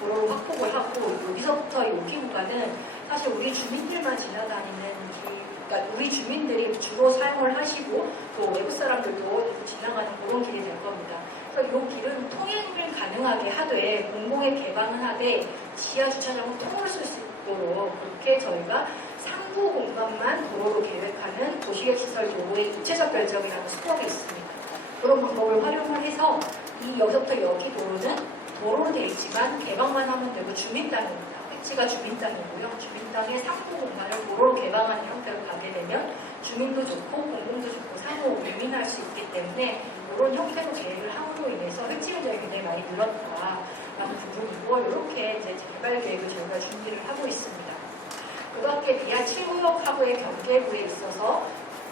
도로를 확보를 하고 여기서부터 여기 구간은 사실 우리 주민들만 지나다니는 길, 그러니까 우리 주민들이 주로 사용을 하시고 또 외국 사람들도 지나가는 그런 길이 될 겁니다. 그래서 이 길은 통행을 가능하게 하되 공공의 개방은 하되 지하 주차장은 통을 쓸 수 있도록 그렇게 저희가 상부 공간만 도로로 계획하는 도시계획시설 도로의 구체적 결정이라는 수법이 있습니다. 그런 방법을 활용을 해서 이 여기서부터 여기 도로는 도로로 되어 있지만 개방만 하면 되고 주민 땅입니다. 택지가 주민 땅이고요. 주민 땅의 상부 공간을 도로로 개방하는 형태로 가게 되면 주민도 좋고 공공도 좋고 상호 유민할 수 있기 때문에 이런 형태로 계획을 함으로 인해서 획지면적이 굉장히 많이 늘었다라는 부분이고 이렇게 이제 개발 계획을 저희가 준비를 하고 있습니다. 그렇게 비하 7구역하고의 경계부에 있어서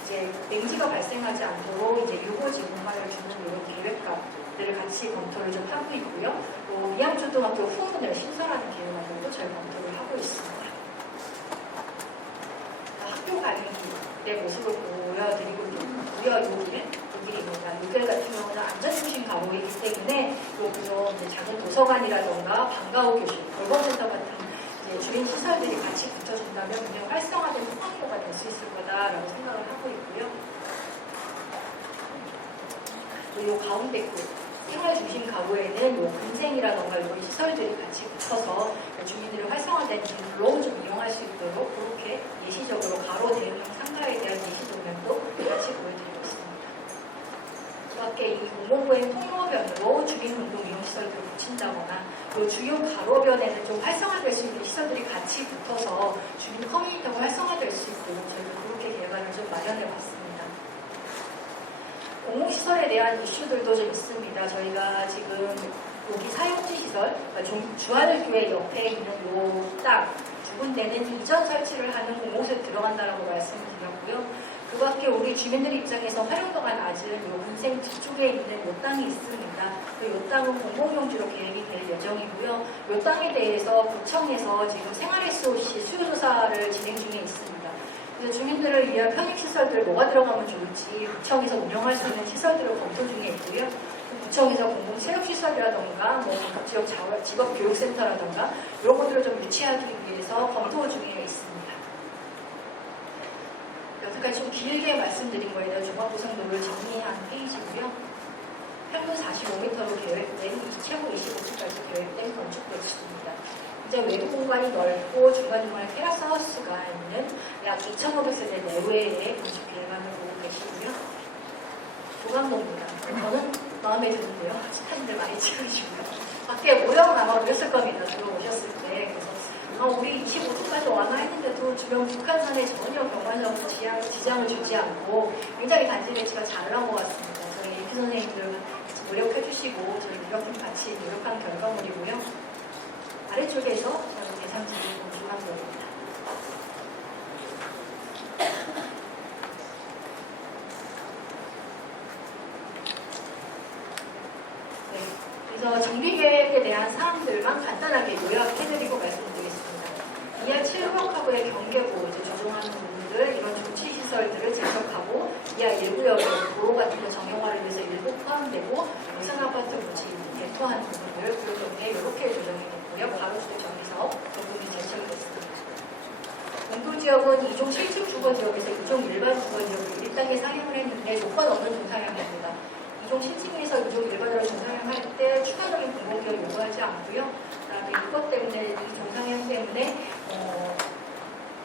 이제 냉지가 발생하지 않도록 이제 유보지 공간을 주는 이런 계획들을 같이 검토를 좀 하고 있고요. 또 미양초등학교 후문을 신설하는 계획안도 저희 검토를 하고 있습니다. 학교 가는 길의 모습을 보여드리고 있고요. 여기는 있습니다. 요길 같은 경우는 안전중심 가구이기 때문에 요구요 작은 도서관이라던가 방과후 교실, 돌봄센터 같은 주민 시설들이 같이 붙여준다면 굉장히 활성화된 포항도가 될 수 있을 거다라고 생각을 하고 있고요. 요 가운데 생활중심 가구에는 요 근생이라던가 이런 시설들이 같이 붙어서 주민들이 활성화된 길로 좀 이용할 수 있도록 그렇게 예시적으로 가로 대형 상가에 대한 예시 도면도 같이 보여드리고 있습니다. 그 밖에 이 공공보행 통로변으로 주민운동 이용시설들을 붙인다거나 요 주요 가로변에는 좀 활성화될 수 있는 시설들이 같이 붙어서 주민 커뮤니티가 활성화될 수 있도록 저희가 그렇게 계획안을 좀 마련해봤습니다. 공공시설에 대한 이슈들도 좀 있습니다. 저희가 지금 여기 사용지 시설, 그러니까 주하늘교회 옆에 있는 요 땅 두 군데는 이전 설치를 하는 공공시설에 들어간다라고 말씀을 드렸고요. 그 밖에 우리 주민들 입장에서 활용도가 낮은 요 군생 뒤쪽에 있는 요 땅이 있습니다. 요 땅은 공공용지로 계획이 될 예정이고요. 요 땅에 대해서 구청에서 지금 생활SOC 수요조사를 진행 중에 있습니다. 그래서 주민들을 위한 편익시설들 뭐가 들어가면 좋을지 구청에서 운영할 수 있는 시설들을 검토 중에 있고요. 구청에서 공공체육시설이라던가 지역 직업교육센터라던가 이런 것들을 좀 유치하기 위해서 검토 중에 있습니다. 여기까지 좀 길게 말씀드린 거에 대한 종합구성도를 정리한 페이지고요. 평균 45m로 계획된 최고 25층까지 계획된 건축 대지입니다. 이제 외부 공간이 넓고 중간중간에 테라스하우스가 있는 약 2,500세대 내외의 건축 계획안을 보고 계시고요. 조감도입니다. 저는 마음에 드는데요. 스타님들 많이 찍으시고요. 밖에 모형 아마 보셨을 겁니다. 들어오셨을 때. 그래서 우리 25층까지 완화했는데도 주변 북한산에 전혀 경관적으로 지장을 주지 않고 굉장히 단지 배치가 잘 나온 것 같습니다. 저희 AP 선생님들 노력해 주시고 저희 노력팀 같이 노력한 결과물이고요. 아래쪽에서 대상지를 공개한 겁니다. 네, 그래서 정비계획에 대한 사항들만 간단하게 요약해드리고 말씀드리겠습니다. 2할 7구역하고의 경계부 조정하는 부분들, 이런 조치시설들을 제척하고 2할 1구역의 도로 같은 거 정형화를 위해서 일부 포함되고 상아파트 부지 대포하는 부분들 그렇게 이렇게 조정이 됐고요. 가로수의 정비사업 부분이 제척이 됐습니다. 공도지역은 2종 실측 주거지역에서 2종 일반 주거지역을 1단계 상향을 했는데 조건 없는 종상향입니다. 2종 실측에서 2종 일반으로 종상향할 때 추가적인 공공기여를 요구하지 않고요. 그다음에 이것 때문에 이 종상향 때문에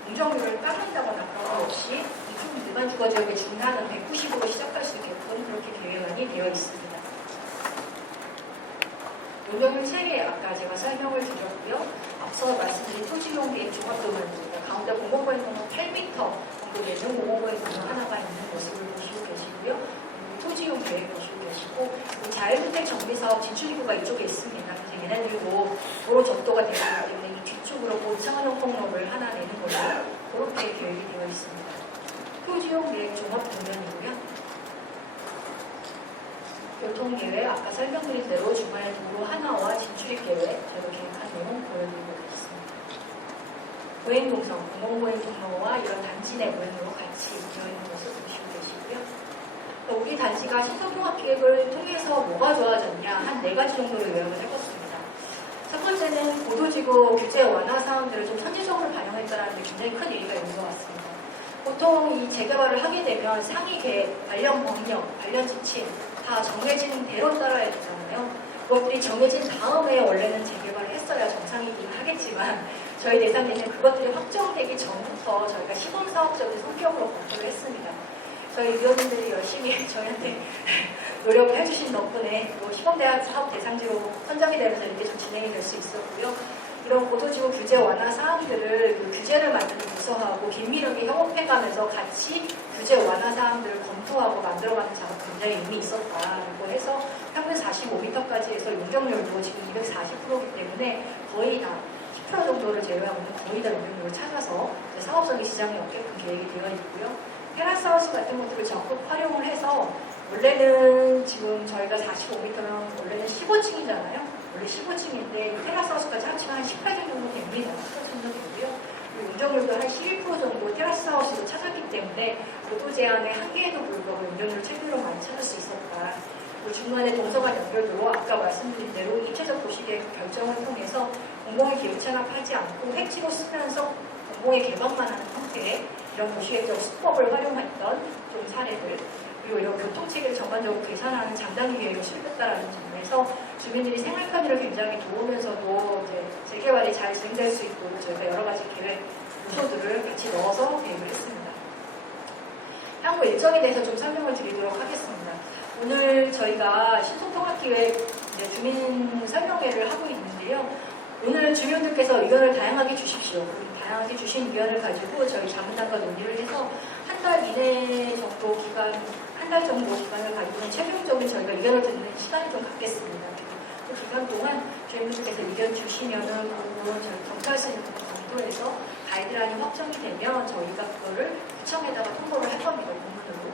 공정률을 따른다거나 그런 것 없이 2종 일반 주거지역의 중단은 190으로 시작할 수 있게끔 그렇게 계획안이 되어 있습니다. 용적률 체계 아까 제가 설명을 드렸고요. 앞서 말씀드린 토지용 계획 종합도면입니다. 가운데 공공보행 통로 8m 정도 되는 공공보행 통로 하나가 있는 모습을 보시고 계시고요. 토지용 계획 보시고 계시고 자율주택 정비사업 진출입구가 이쪽에 있습니다. 그래서 얘네들도 도로 접도가 되기 때문에 이 뒤쪽으로 보창하는 통로를 하나 내는 걸로 그렇게 계획이 되어 있습니다. 토지용 계획 종합도면이고요. 교통계획, 아까 설명드린 대로 주말에 도로 하나와 진출입 계획, 저희가 계획한 내용 보여드리고 있습니다. 보행동선, 공공보행 통로와 이런 단지 내 보행으로 같이 되어 있는 것을 보시고 계시고요. 우리 단지가 신성통합계획을 통해서 뭐가 좋아졌냐, 한 4가지 정도로 요약을 해봤습니다. 첫 번째는 고도지구 규제 완화 사항들을 좀 선제적으로 반영했다는 데 굉장히 큰 의미가 있는 것 같습니다. 보통 이 재개발을 하게 되면 상위 계획, 관련 법령, 관련 지침, 다 정해진 대로 따라야 되잖아요. 그것들이 정해진 다음에 원래는 재개발을 했어야 정상이긴 하겠지만 저희 대상에는 그것들이 확정되기 전부터 저희가 시범사업적인 성격으로 검토를 했습니다. 저희 위원님들이 열심히 저희한테 노력을 해주신 덕분에 시범대학 사업 대상지로 선정이 되면서 이렇게 좀 진행이 될 수 있었고요. 이런 고도지구 규제 완화 사항들을 규제를 만드는 부서하고 긴밀하게 협업해가면서 같이 규제 완화 사항들을 검토하고 만들어가는 작업이 굉장히 의미 있었다고 해서 평균 45m까지 해서 용적률도 지금 240%이기 때문에 거의 다 10% 정도를 제외하고는 거의 다 용적률을 찾아서 사업성이 지장이 없게끔 계획이 되어 있고요. 테라스하우스 같은 것들을 적극 활용을 해서 원래는 지금 저희가 45m면 원래는 15층이잖아요. 원래 15층인데 테라스하우스까지 합치면 한 18층 정도 됩니다. 18층 정도 되고요. 그리고 용적률도 한 11% 정도 테라스 하우스도 찾았기 때문에 보도 제한의 한계에도 불구하고 용적률을 최대로 많이 찾을 수 있었다. 그리고 중간에 동서간 연결도로 아까 말씀드린 대로 입체적 도시계획 결정을 통해서 공공의 기후 체납하지 않고 획지로 쓰면서 공공의 개방만 하는 형태의 이런 도시계획적 수법을 활용했던 좀 사례들, 그리고 이런 교통체계를 전반적으로 계산하는 장단위 계획을 수립했다라는 점에서 주민들이 생활 편의를 굉장히 도우면서도 이제 재개발이 잘 진행될 수 있도록 저희가 여러 가지 계획 요소들을 같이 넣어서 계획을 했습니다. 향후 일정에 대해서 좀 설명을 드리도록 하겠습니다. 오늘 저희가 신속통합기획 주민 설명회를 하고 있는데요. 오늘 주민들께서 의견을 다양하게 주십시오. 다양하게 주신 의견을 가지고 저희 자문단과 논의를 해서 한 달 이내 정도 기간, 한 달 정도 기간을 가지고는 최종적인 저희가 의견을 듣는 시간을 좀 갖겠습니다. 그 기간 동안 주민분들께서 의견 주시면은 그거는 저희 경찰서에 검토해서 가이드라인이 확정이 되면 저희가 그거를 구청에다가 통보를 할 겁니다. 공문으로.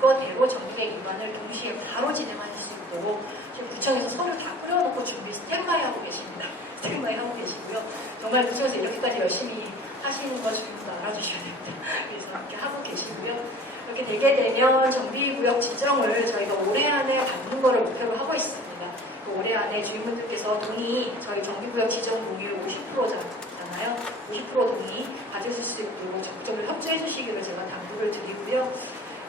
그거대로 정기계획 위반을 동시에 바로 진행하실 수 있도록 지금 구청에서 서류 다 뿌려놓고 준비 스탠바이 하고 계십니다. 스탠바이 하고 계시고요. 정말 구청에서 이렇게까지 열심히 하시는 거 주민도 알아주셔야 됩니다. 그래서 이렇게 하고 계시고요. 이렇게 되게 되면 정비구역 지정을 저희가 올해 안에 받는 거를 목표로 하고 있습니다. 그 올해 안에 주민분들께서 동의, 저희 정비구역 지정 동의율 50%잖아요. 50% 동의 받으실 수 있도록 적극적으로 협조해 주시기를 제가 당부를 드리고요.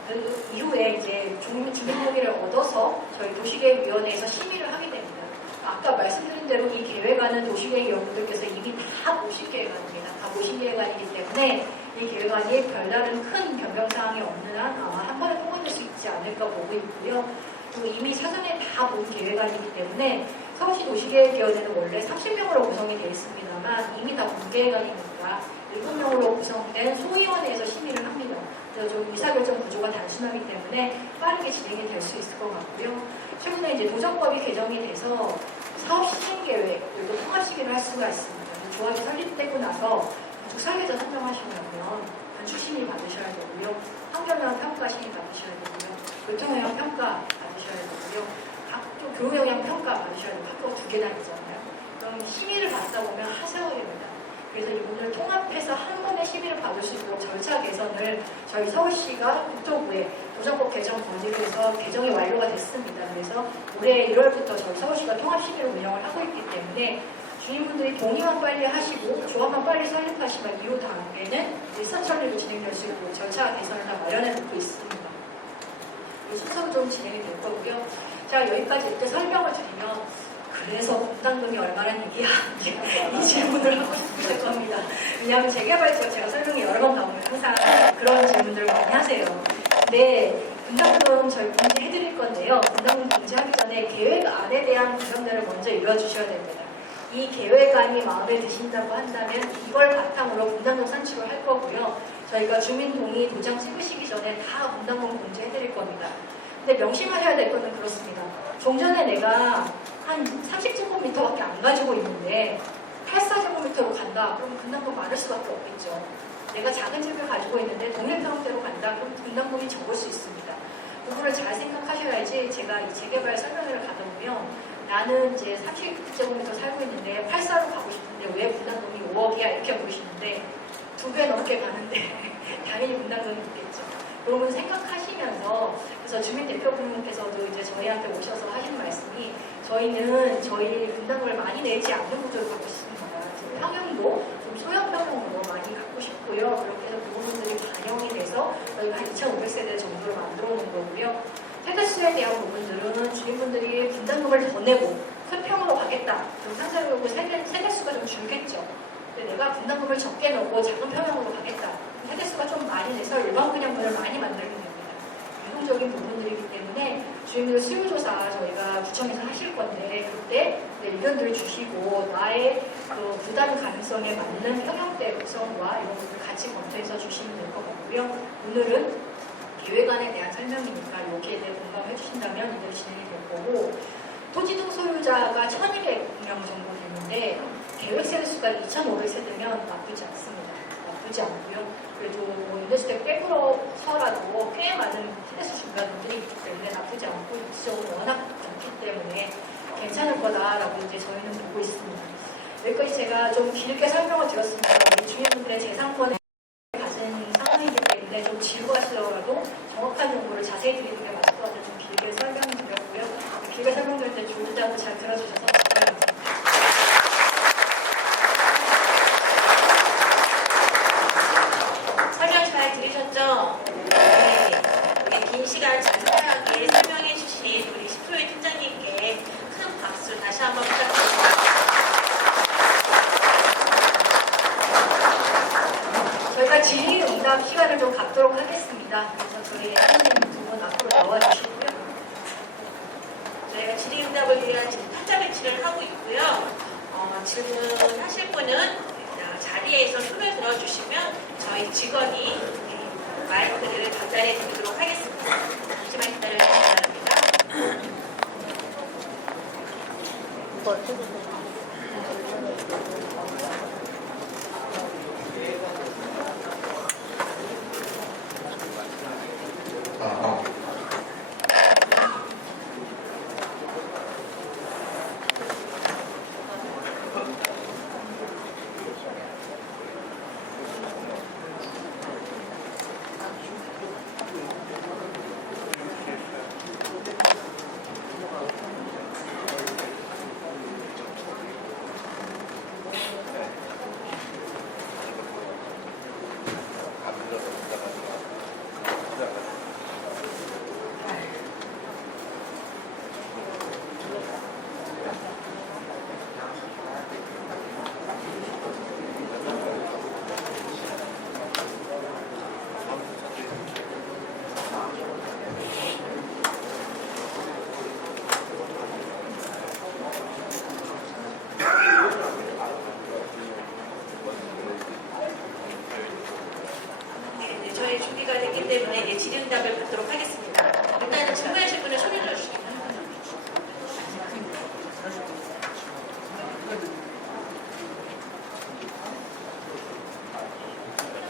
그 이후에 이제 주민 동의를 얻어서 저희 도시계획위원회에서 심의를 하게 됩니다. 아까 말씀드린 대로 이 계획안은 도시계획 연구들께서 이미 다 보신 계획안입니다. 다 보신 계획안이기 때문에 이 계획안이 별다른 큰 변경사항이 없는 한 아마 한 번에 통과될 수 있지 않을까 보고 있고요. 그리고 이미 사전에 다 본 계획안이기 때문에 서울시 도시계획위원회는 원래 30명으로 구성이 되어 있습니다만 이미 다 본 계획안이니까 7명으로 구성된 소위원회에서 심의를 합니다. 그래서 좀 의사결정 구조가 단순하기 때문에 빠르게 진행이 될 수 있을 것 같고요. 최근에 이제 도정법이 개정이 돼서 사업 시행 계획 그리고 통합 시기를 할 수가 있습니다. 조합이 설립되고 나서 건축 설계자 선정하시려면 건축 심의 받으셔야 되고요. 환경영향 평가 심의 받으셔야 되고요. 교통영향 평가 받으셔야 되고요. 각종 교육영향 평가 받으셔야 되고 학교가 2개나 있잖아요. 그럼 심의를 받다 보면 하세요 됩니다. 그래서 이분을 통합해서 한 번에 심의를 받을 수 있도록 절차 개선을 저희 서울시가 국토부에 도정법 개정 건의로 해서 개정이 완료가 됐습니다. 그래서 올해 1월부터 저희 서울시가 통합심의를 운영을 하고 있기 때문에 주민분들이 동의만 빨리 하시고 조합만 빨리 설립하시면 이후 다음에는 일선 설립이 진행될 수 있고 절차 개선을 다 마련해 놓고 있습니다. 이 순서로 좀 진행이 될 거고요. 자, 여기까지 이렇게 설명을 드리면 그래서 분담금이 얼마란 얘기야? 이 질문을 하고 싶으실 겁니다. 왜냐하면 재개발 지역 제가 설명이 여러 번 나오면 항상 그런 질문들을 많이 하세요. 근데 분담금 저희 공지해드릴 건데요. 분담금 공지하기 전에 계획안에 대한 분담금을 먼저 읽어주셔야 됩니다. 이 계획안이 마음에 드신다고 한다면 이걸 바탕으로 분담금 산출을 할 거고요. 저희가 주민동의 도장 찍으시기 전에 다 분담금 공지해드릴 겁니다. 근데 명심하셔야 될 거는 그렇습니다. 좀 전에 내가 한 30제곱미터밖에 안 가지고 있는데 84제곱미터로 간다. 그러면 분담금 많을 수밖에 없겠죠. 내가 작은 집을 가지고 있는데 동일평대로 간다. 그럼 분담금이 적을 수 있습니다. 그거를 잘 생각하셔야지 제가 이 재개발 설명회를 가다 보면 나는 이제 30제곱미터 살고 있는데 84로 가고 싶은데 왜 분담금이 5억이야? 이렇게 보시는데 2배 넘게 가는데 당연히 분담금이 있겠죠. 그러면 생각하시면서 그래서 주민 대표분께서도 이제 저희한테 오셔서 하신 말씀이 저희는 저희 분담금을 많이 내지 않는 구조를 갖고 싶습니다. 평형도 좀 소형 평형으로 많이 갖고 싶고요. 그렇게 해서 그 부분들이 반영이 돼서 저희가 한 2,500세대 정도를 만들어 놓은 거고요. 세대수에 대한 부분들은 주민분들이 분담금을 더 내고 큰 평으로 가겠다. 그럼 상대적으로 세대수가 좀 줄겠죠. 근데 내가 분담금을 적게 넣고 작은 평형으로 가겠다. 세대수가 좀 많이 내서 일반 분양분을 많이 만들면 됩니다. 유동적인 부분들이기 때문에 주민들 수요조사 저희가 구청에서 하실 건데 그때 의견들을 주시고 나의 그 부담 가능성에 맞는 평형대 구성과 이런 것들을 같이 검토해서 주시면 될 것 같고요. 오늘은 계획안에 대한 설명이니까 여기에 대해 공감해 주신다면 이대로 진행이 될 거고 토지등 소유자가 1,200명 정도 되는데 계획 세대수가 2,500세대면 나쁘지 않습니다. 나쁘지 않고요. 그래도 뭐 임대주택 빼고서라도 꽤 많은 세대수 중간분들이 있기 때문에 나쁘지 않고 입지적으로 워낙 많기 때문에 괜찮을 거다라고 이제 저희는 보고 있습니다. 여기까지 제가 좀 길게 설명을 드렸습니다. 우리 주민분들의 재산권을 가진 상황이기 때문에 좀 지루하시더라도 정확한 정보를 자세히 드리는 게 맞을 것 같아서 좀 길게 설명을 드렸고요. 길게 설명드릴 때 좋은 점도 잘 들어주셔서 정말 감사합니다. 설명 잘 들으셨죠? 네. 우리 긴 시간 자세하게 설명해 주신 우리 시프로이 팀장님께 큰 박수 다시 한번 부탁드립니다. 저희가 질의응답 시간을 좀 갖도록 하겠습니다. 그래서 저희 선생님 두 분 앞으로 나와주시고요. 저희가 질의응답을 위한 지금 타자 배치를 하고 있고요. 질문하실 분은 자리에서 손을 들어주시면 저희 직원이 마이크를 전달해 드리도록 하겠습니다. 잠시만 기다려주시기 바랍니다. 네, 저희 준비가 됐기 때문에 이제 질의응답을 받도록 하겠습니다. 일단은 질문하실 분은 손을 들어주시기 바랍니다.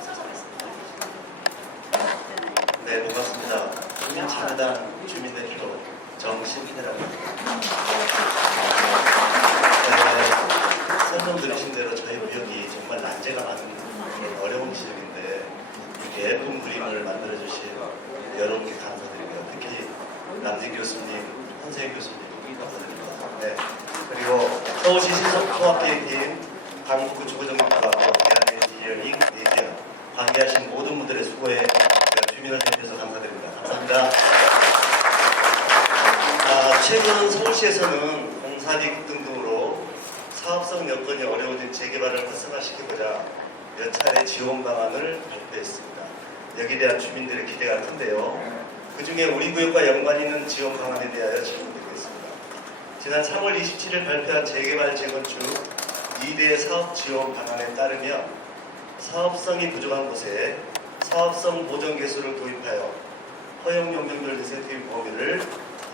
서서 말씀드립니다. 네, 반갑습니다. 국민차르당 주민대표 정신희라고 합니다. 설명 들으신 대로 저희 구역이 정말 난제가 많은 어려운 지역인데 이렇게 예쁜 그림을 만들어주신 여러분께 감사드리고요. 특히 남진 교수님, 헌생 교수님 감사드립니다. 네. 그리고 서울시 신속통합계획팀 강북구 주거정책과학과 대한엔지니어링 미디어 관계하신 모든 분들의 수고에 제가 주민을 대표해서 감사드립니다. 감사합니다. 최근 서울시에서는 공사비 등등으로 사업성 여건이 어려워진 재개발을 활성화시키고자 몇 차례 지원 방안을 발표했습니다. 여기에 대한 주민들의 기대가 큰데요. 그 중에 우리 구역과 연관 있는 지원 방안에 대하여 질문드리겠습니다. 지난 3월 27일 발표한 재개발 재건축 2대 사업 지원 방안에 따르면 사업성이 부족한 곳에 사업성 보정 개수를 도입하여 허용 용적률 인센티브 범위를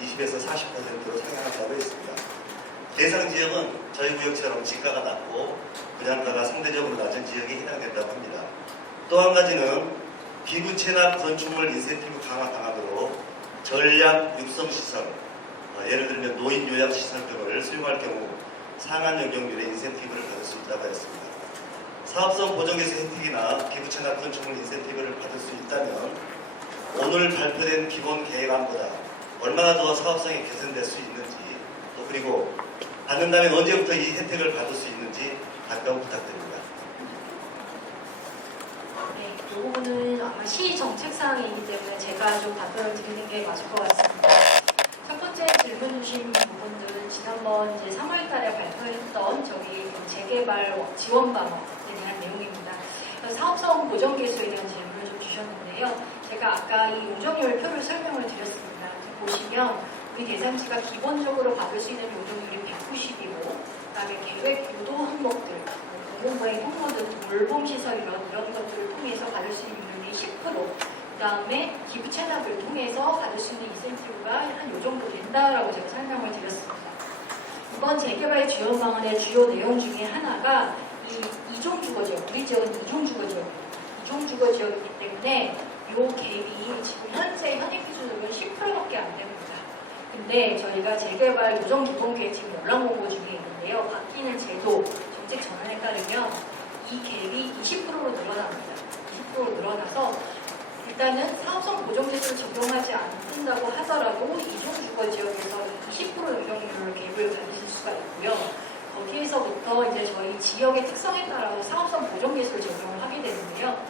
20에서 40%로 상향한다고 했습니다. 대상 지역은 저희 구역처럼 지가가 낮고 분양가가 상대적으로 낮은 지역에 해당된다고 합니다. 또 한 가지는 기부 체납 건축물 인센티브 강화 방안으로 전략 육성시설, 예를 들면 노인 요양시설 등을 수용할 경우 상한 용적률의 인센티브를 받을 수 있다고 했습니다. 사업성 보정개수 혜택이나 기부 체납 건축물 인센티브를 받을 수 있다면 오늘 발표된 기본 계획안보다 얼마나 더 사업성이 개선될 수 있는지, 또 그리고 받는다면 언제부터 이 혜택을 받을 수 있는지 답변 부탁드립니다. 네, 이 부분은 아마 시 정책 사항이기 때문에 제가 좀 답변을 드리는 게 맞을 것 같습니다. 첫 번째 질문 주신 부분들은 지난번 이제 3월달에 발표했던 저기 재개발 지원 방안에 대한 내용입니다. 사업성 보정 개수에 대한 질문을 좀 주셨는데요. 제가 아까 이 용적률 표를 설명을 드렸습니다. 보시면 우리 대상지가 기본적으로 받을 수 있는 용적률이 190이고, 그다음에 계획 유도 항목들, 공공부행 통로등 돌봄시설 이런 것들을 통해서 받을 수 있는 용적률이 10%, 그다음에 기부 체납을 통해서 받을 수 있는 인센티브가 한 요 정도 된다라고 제가 설명을 드렸습니다. 이번 재개발 지원 방안의 주요 내용 중에 하나가 이 이종 주거 지역, 우리 지역은 이종 주거 지역이기 때문에 이 갭이 지금 현재 현행 기준으로는 10%밖에 안 됩니다. 근데 저희가 재개발 요정 기본계획 지금 연락 공고 중에 있는데요. 바뀌는 제도, 정책 전환에 따르면 이 갭이 20%로 늘어납니다. 20%로 늘어나서 일단은 사업성 보정제도를 적용하지 않는다고 하더라도 이종주거 지역에서 20% 용적률로 갭을 가지실 수가 있고요. 거기에서부터 이제 저희 지역의 특성에 따라서 사업성 보정계수를 적용을 하게 되는데요.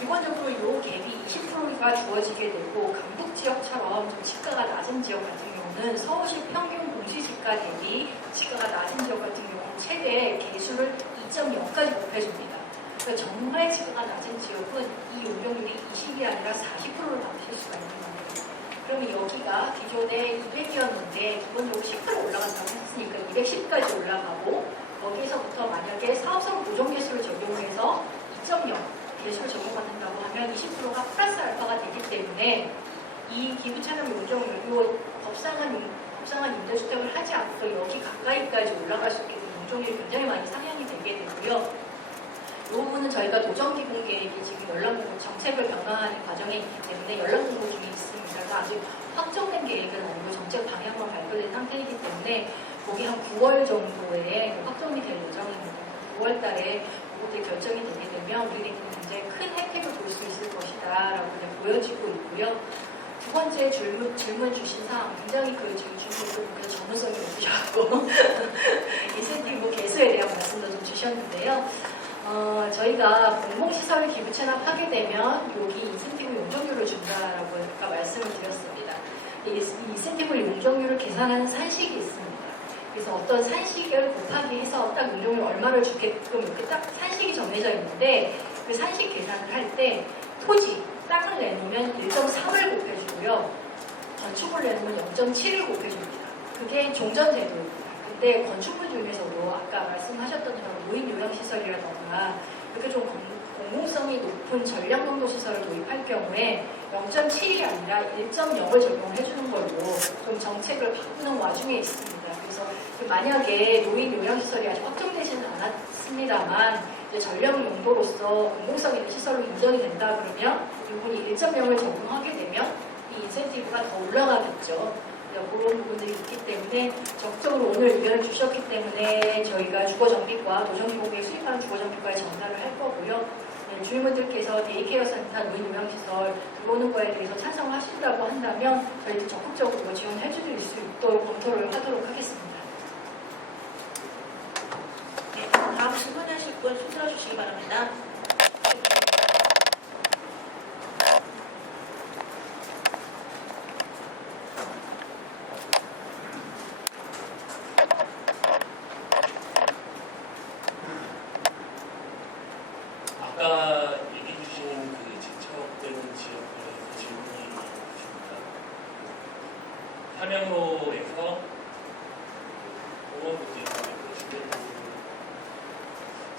기본적으로 이 갭이 20%가 주어지게 되고 강북 지역처럼 좀 지가가 낮은 지역 같은 경우는 서울시 평균 공시지가 대비 지가가 낮은 지역 같은 경우는 최대 개수를 2.0까지 높여줍니다. 그래서 정말 지가가 낮은 지역은 이 용적률이 20이 아니라 40%로 낮출 수가 있는 겁니다. 그러면 여기가 기존에 200이었는데 기본적으로 10% 올라간다고 했으니까 210까지 올라가고 거기에서부터 만약에 사업성 보정계수를 적용해서 2.0 개수를 적용받는다고 하면 20%가 플러스 알파가 되기 때문에 이 기부차량 용적률, 이 법상한 임대주택을 하지 않고 여기 가까이까지 올라갈 수 있게 되는 용적률이 굉장히 많이 상향이 되게 되고요. 이 부분은 저희가 도정기본 계획이 지금 연락공고 정책을 변화하는 과정에 있기 때문에 연락공고 중에 있습니다. 그래서 아직 확정된 계획은 아니고 정책 방향만 발표된 상태이기 때문에 거기 한 9월 정도에 확정이 될 예정입니다. 9월 달에 그것들이 결정이 되게 되면 우리는 굉장히 큰 혜택을 볼 수 있을 것이다 라고 그냥 보여지고 있고요. 두 번째 질문 주신 사항, 굉장히 그 질문도 전문성이 높으셨고 인센티브 개수에 대한 말씀도 좀 주셨는데요. 저희가 공공시설을 기부 체납하게 되면 여기 인센티브 용적률을 준다라고 아까 말씀을 드렸습니다. 이 인센티브 용적률을 계산하는 산식이 있습니다. 그래서 어떤 산식을 곱하기 해서 딱 용적률 얼마를 주게끔 이렇게 딱 산식이 정해져 있는데 그 산식 계산을 할 때 토지, 땅을 내놓으면 1.3을 곱해주고요. 건축을 내놓으면 0.7을 곱해줍니다. 그게 종전제도입니다. 근데 건축물 중에서도 아까 말씀하셨던 것처럼 노인 요양시설이라던가 이렇게 좀 공공성이 높은 전량동도 시설을 도입할 경우에 0.7이 아니라 1.0을 적용을 해주는 걸로 좀 정책을 바꾸는 와중에 있습니다. 그래서 만약에 노인 요양시설이 아직 확정되지는 않았습니다만 이제 전량 용도로서 공공성 있는 시설로 인정이 된다 그러면 이분이 1.0을 적용하게 되면 이 인센티브가 더 올라가겠죠. 그런 부분들이 있기 때문에 적극적으로 오늘 의견을 주셨기 때문에 저희가 주거정비과 도정기공에 수립하는 주거정비과에 전달을 할 거고요. 주민분들께서 데이케어 센터, 노인 요양시설 들어오는 거에 대해서 찬성하신다고 한다면 저희도 적극적으로 지원해 드릴 수 있도록 검토를 하도록 하겠습니다. 네, 다음 질문하실 분 손 들어주시기 바랍니다. 아까 얘기해 주신 그 지척되는 지역의 질문이 있습니다. 삼양로에서 공원부지에서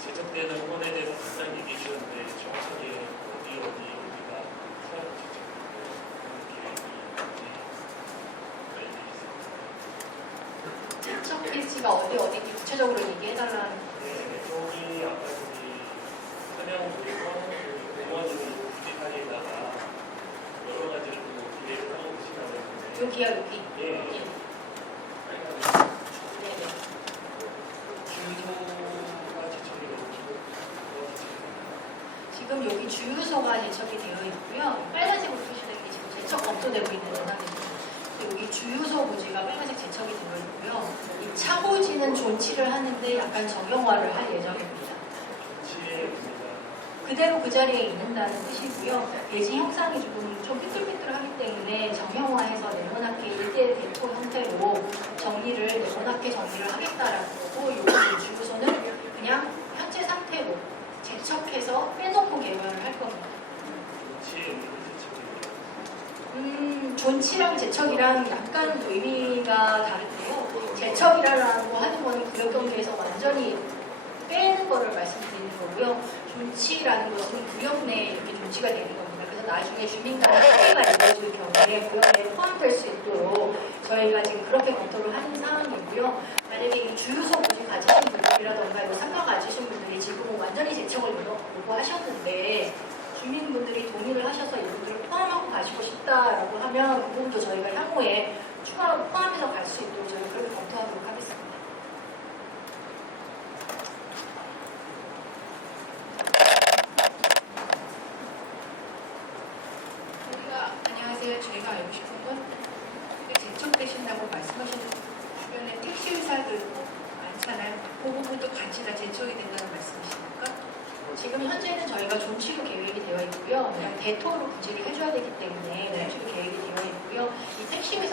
지적되는 공원에 대해서 간단히 얘기해 주셨는데 정확하게 어디가 수학 지적되는 계획이 있는지 지적 필지가 어디 구체적으로 얘기해달라는 네, 여기 아까 저기 삼양로에서 공원으로 부지사이에다가 여러 가지를 계획을 하고 계시다고 했는데 여기야 여기. 예. 지금 여기 주유소가 제척이 되어 있고요. 빨간색으로 표시된 게 지금 제척 검토되고 있는 현상입니다. 여기 주유소 부지가 빨간색 제척이 되어 있고요. 이 차고지는 존치를 하는데 약간 정형화를 할 예정입니다. 그대로 그 자리에 있는다는 뜻이고요. 예지 형상이 좀 삐뚤삐뚤하기 때문에 정형화해서 네모나게 일대 대토 형태로 네모나게 정리를 하겠다라는 거고, 여기 주유소는 그냥 현재 상태로 제척해서 빼놓고 개발을 할 겁니다. 존치랑 제척이랑 약간 의미가 다른데요. 제척이라고 하는 거는 구역 경계에서 완전히 빼는 거를 말씀드리는 거고요. 존치라는 것은 구역 내에 이렇게 존치가 되는 겁니다. 그래서 나중에 주민 간의 합의가 이루어질 경우에 구역 내에 포함될 수 있도록 저희가 지금 그렇게 검토를 하는 상황이고요. 만약에 이 주유소 부지 가지신 분들이라던가 이 상가 가지신 분들이 지금 완전히 제척을 요구하셨는데 주민분들이 동의를 하셔서 이분들을 포함하고 가시고 싶다라고 하면 그 부분도 저희가 향후에 추가로 포함해서 갈 수 있도록 저희가 그렇게 검토하도록 하겠습니다.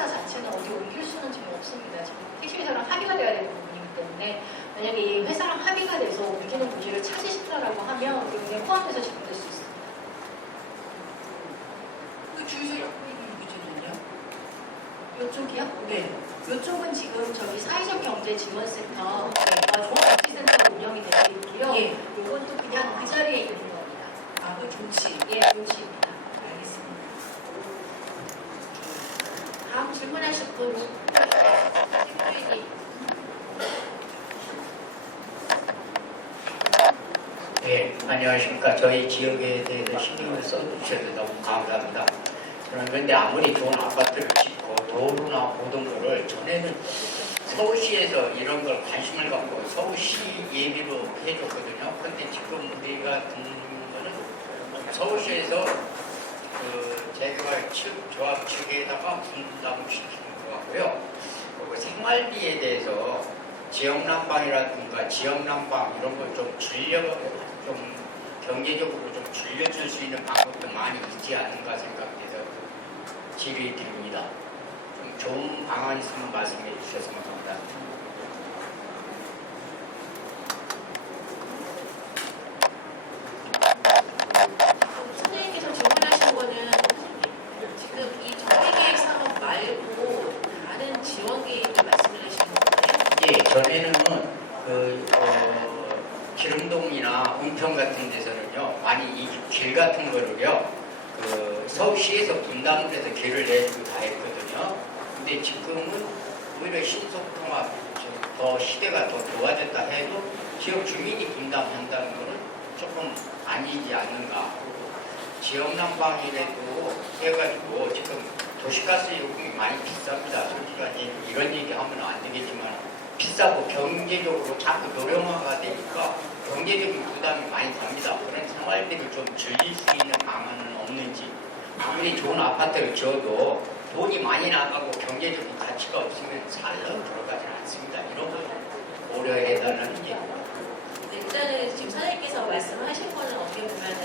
회사 자체는 어디 옮길 수는 지금 없습니다. 지금 택시회사랑 합의가 돼야 되는 부분이기 때문에 만약에 이 회사랑 합의가 돼서 옮기는 부지를 찾으신다라고 하면 여기에 포함해서 지급될 수 있습니다. 그 주유소 옆에 있는 부지는요? 이쪽이요? 네. 이쪽은 지금 저희 사회적 경제 지원센터 종합복지센터가 운영이 되고 있고요. 예. 이건 또 그냥 그 자리에 있는 겁니다. 아, 그 좋지. 예, 좋습니다. 알겠습니다. 다음 질문하실 분. 네, 안녕하십니까. 저희 지역에 대해서 신경을 써주셔서 너무 감사합니다. 저는 그런데 아무리 좋은 아파트를 짓고 도로나 모든 거를 전에는 서울시에서 이런 걸 관심을 갖고 서울시 예비로 해줬거든요. 근데 지금 우리가 듣는 거는 서울시에서 그 재개발 측, 조합 측에다가 분담시키는 것 같고요. 그리고 생활비에 대해서 지역난방이라든가 지역난방 이런 걸 좀 좀 경제적으로 좀 줄여줄 수 있는 방법도 많이 있지 않은가 생각해서 질의드립니다. 좀 좋은 방안 있으면 말씀해 주셔서 감사합니다. 선생님께서 질문하신 거는 지금 이 정비계획 사업 말고 다른 지원 계획을 말씀을 하시는 거예요? 예, 전에는 기름동이나 은평 같은 데서는요, 많이 이 길 같은 거를요, 서울시에서 분담을 해서 길을 내주고 다 했거든요. 근데 지금은 오히려 신속통합, 더 시대가 더 좋아졌다 해도 지역 주민이 분담한다는 거는 조금 아니지 않는가. 지역 난방이라도 해가지고 지금 도시가스 요금이 많이 비쌉니다. 솔직히 이런 얘기 하면 안 되겠지만 비싸고 경제적으로 자꾸 노령화가 되니까 경제적인 부담이 많이 갑니다. 그런 생활비를 좀 줄일 수 있는 방안은 없는지. 아무리 좋은 아파트를 지어도 돈이 많이 나가고 경제적인 가치가 없으면 살려고 들어가지 않습니다. 이런 거 고려해달라는 얘기입니다. 일단은 지금 선생님께서 말씀하신 거는 어떻게 보면은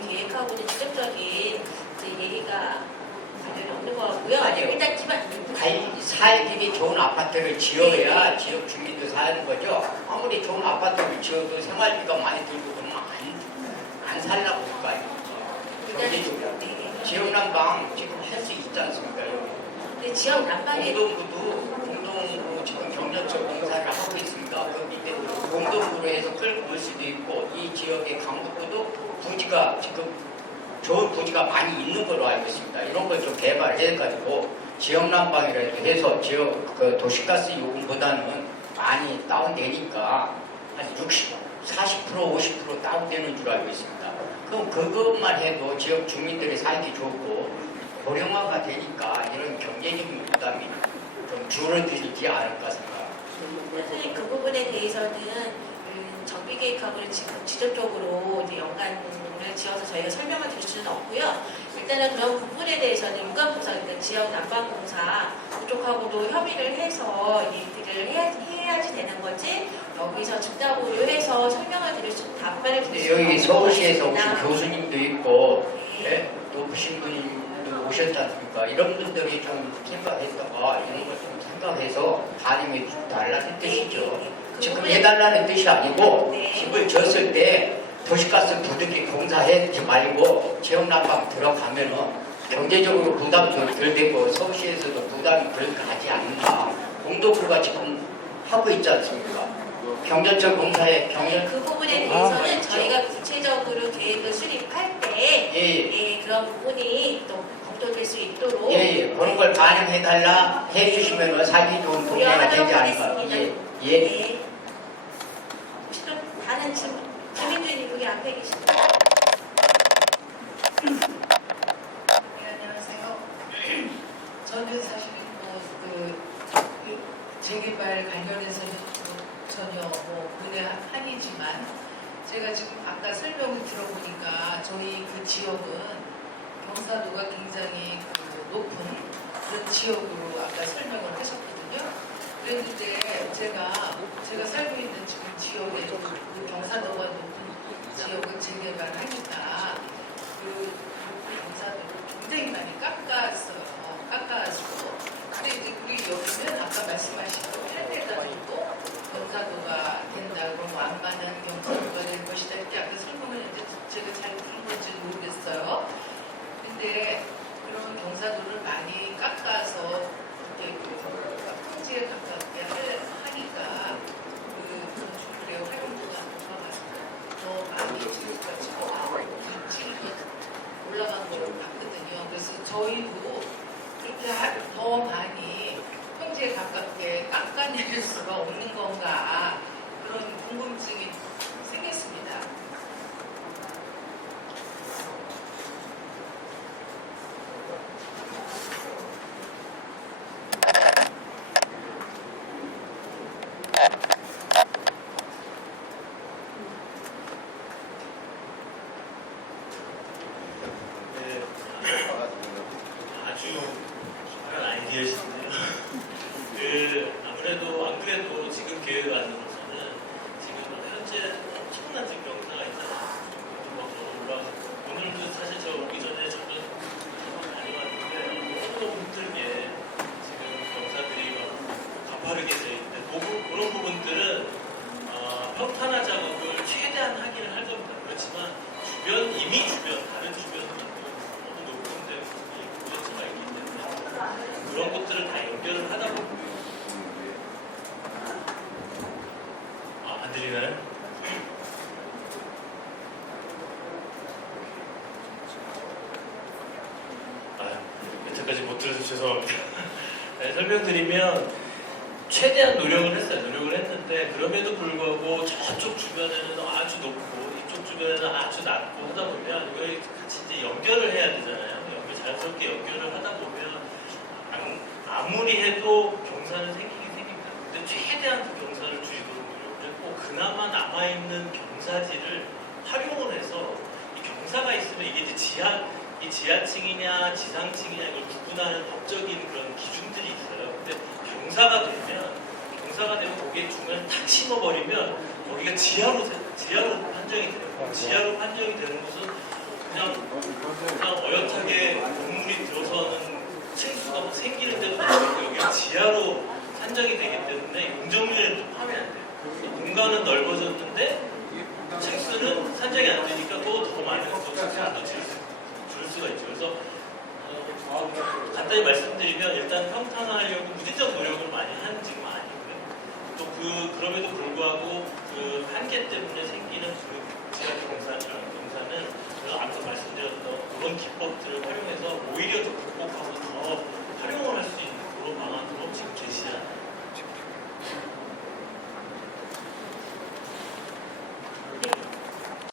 우리 계획하고는 직접적인 이제 얘기가 관련이 없는 것 같고요. 아니요. 일단 기반 살기 좋은 아파트를 지어야 지역 주민도 사는 거죠. 아무리 좋은 아파트를 지어도 생활비가 많이 들고 그러면 안 살라고 할 거 아닙니까? 경제적으로. 지역 난방 지금 할 수 있지 않습니까? 근데 지역 난방에 공동구로 지금 경전철 공사를 하고 있습니다. 그 밑에 공동구로 해서 끌고 올 수도 있고 이 지역의 강북구도 부지가 지금 좋은 부지가 많이 있는 걸로 알고 있습니다. 이런 걸 좀 개발해가지고 지역 난방이라도 해서 지역 도시가스 요금보다는 많이 다운되니까 한 60, 40%, 50% 다운되는 줄 알고 있습니다. 그럼 그것만 해도 지역 주민들이 살기 좋고 고령화가 되니까 이런 경제적인 부담이 좀 줄어들지 않을까 생각합니다. 선생님 그 부분에 대해서는 정비계획하고는 지금 직접적으로 이제 연관을 지어서 저희가 설명을 드릴 수는 없고요. 일단은 그런 부분에 대해서는 유관공사, 그러니까 지역 난방공사 그쪽하고도 협의를 해서 얘기를 해야지 되는 거지 여기서 즉답으로 해서 설명을 드릴 수, 답변을 드릴 수 여기 서울시에서 혹시 없습니다. 교수님도 있고 높으신 분도 오셨지 않습니까? 이런 분들이 좀 생각했다가 이런 걸 좀 생각해서 반영해 달라는 뜻이죠. 그 지금 부분에- 해달라는 뜻이 아니고 네. 집을 졌을 때 도시가스 부득이 공사하지 말고 지역난방 들어가면은 경제적으로 부담도 덜 되고 서울시에서도 부담이 덜 가지 않는가. 공동구가 지금 하고 있지 않습니까? 경전철 공사에 그 부분에 대해서는 저희가 구체적으로 계획을 수립할 때 예. 그런 부분이 또 검토될 수 있도록 예, 그런 걸 반영해달라 해주시면 살기 좋은 동네가 되지 않을까. 예. 네. 혹시 또 다른 질문? 김민주님 여기 앞에 계십니다. 네, 안녕하세요. 저는 사실은 그 재개발 관련해서는 전혀 문외한이지만 제가 지금 아까 설명을 들어보니까 저희 그 지역은 경사도가 굉장히 높은 그런 지역으로 아까 설명을 하셨거든요. 그랬는데 제가 살고 있는 지금 지역에 그 경사도가 높은 지역을 재개발을 하니까 그 경사도를 굉장히 많이 깎아서 더 많이 평지에 가깝게 깎아낼 수가 없는 건가 그런 궁금증이 생겼습니다. 네, 아주 정말 아이디어신데요. 아무래도 안 그래도 지금 계획안으로서는 지금 현재 엄청난 지금 명사가 있잖아요. 오늘도 사실 저 오기 전에 저도 많이 왔는데 너무 힘들게 지금 병사들이 막 가파르게 돼 있는데 그런 부분들은 평탄화 작업을 최대한 하기는 할 겁니다. 그렇지만 다른 주변 너무 높은데 문제점가 있기 때문에 그런 것들을 다 연결을 하다 보면 안 들리나요? 여태까지 못 들어서 죄송합니다. 네, 설명드리면 최대한 노력을 했는데 그럼에도 불구하고 저쪽 주변에는 아주 높고 이쪽 주변에는 아주 낮고 하다 보면 이걸 같이 이제 연결을 해야 되잖아요. 자연스럽게 연결을 하다 보면 아무리 해도 경사는 생기긴 생깁니다. 근데 최대한 그 경사를 줄이도록 노력을 했고 그나마 남아있는 경사지를 활용을 해서 이 경사가 있으면 이게 이제 지하층이냐 지상층이냐 이걸 구분하는 법적인 그런 기준들이 있어요. 근데 경사가 되면 거기에 중간에 탁 심어버리면 거기가 지하로 판정이 되는 거예요. 지하로 판정이 되는 것은 그냥 어엿하게 건물이 들어서는 층수가 막 생기는데도 불구하고 여기가 지하로 산정이 되기 때문에 용적률에는 좀 하면 안 돼요. 공간은 넓어졌는데 층수는 산정이 안 되니까 또 더 많은 층수를 줄 수가 있죠. 그래서 간단히 말씀드리면 일단 평탄화하려고 무진적 노력을 많이 하는 지금 아니고요. 또 그럼에도 불구하고 그 한계 때문에 생기는 그 지하 경사는 제가 아까 말씀드렸던 그런 기법들을 활용해서 오히려 더 극복하고 더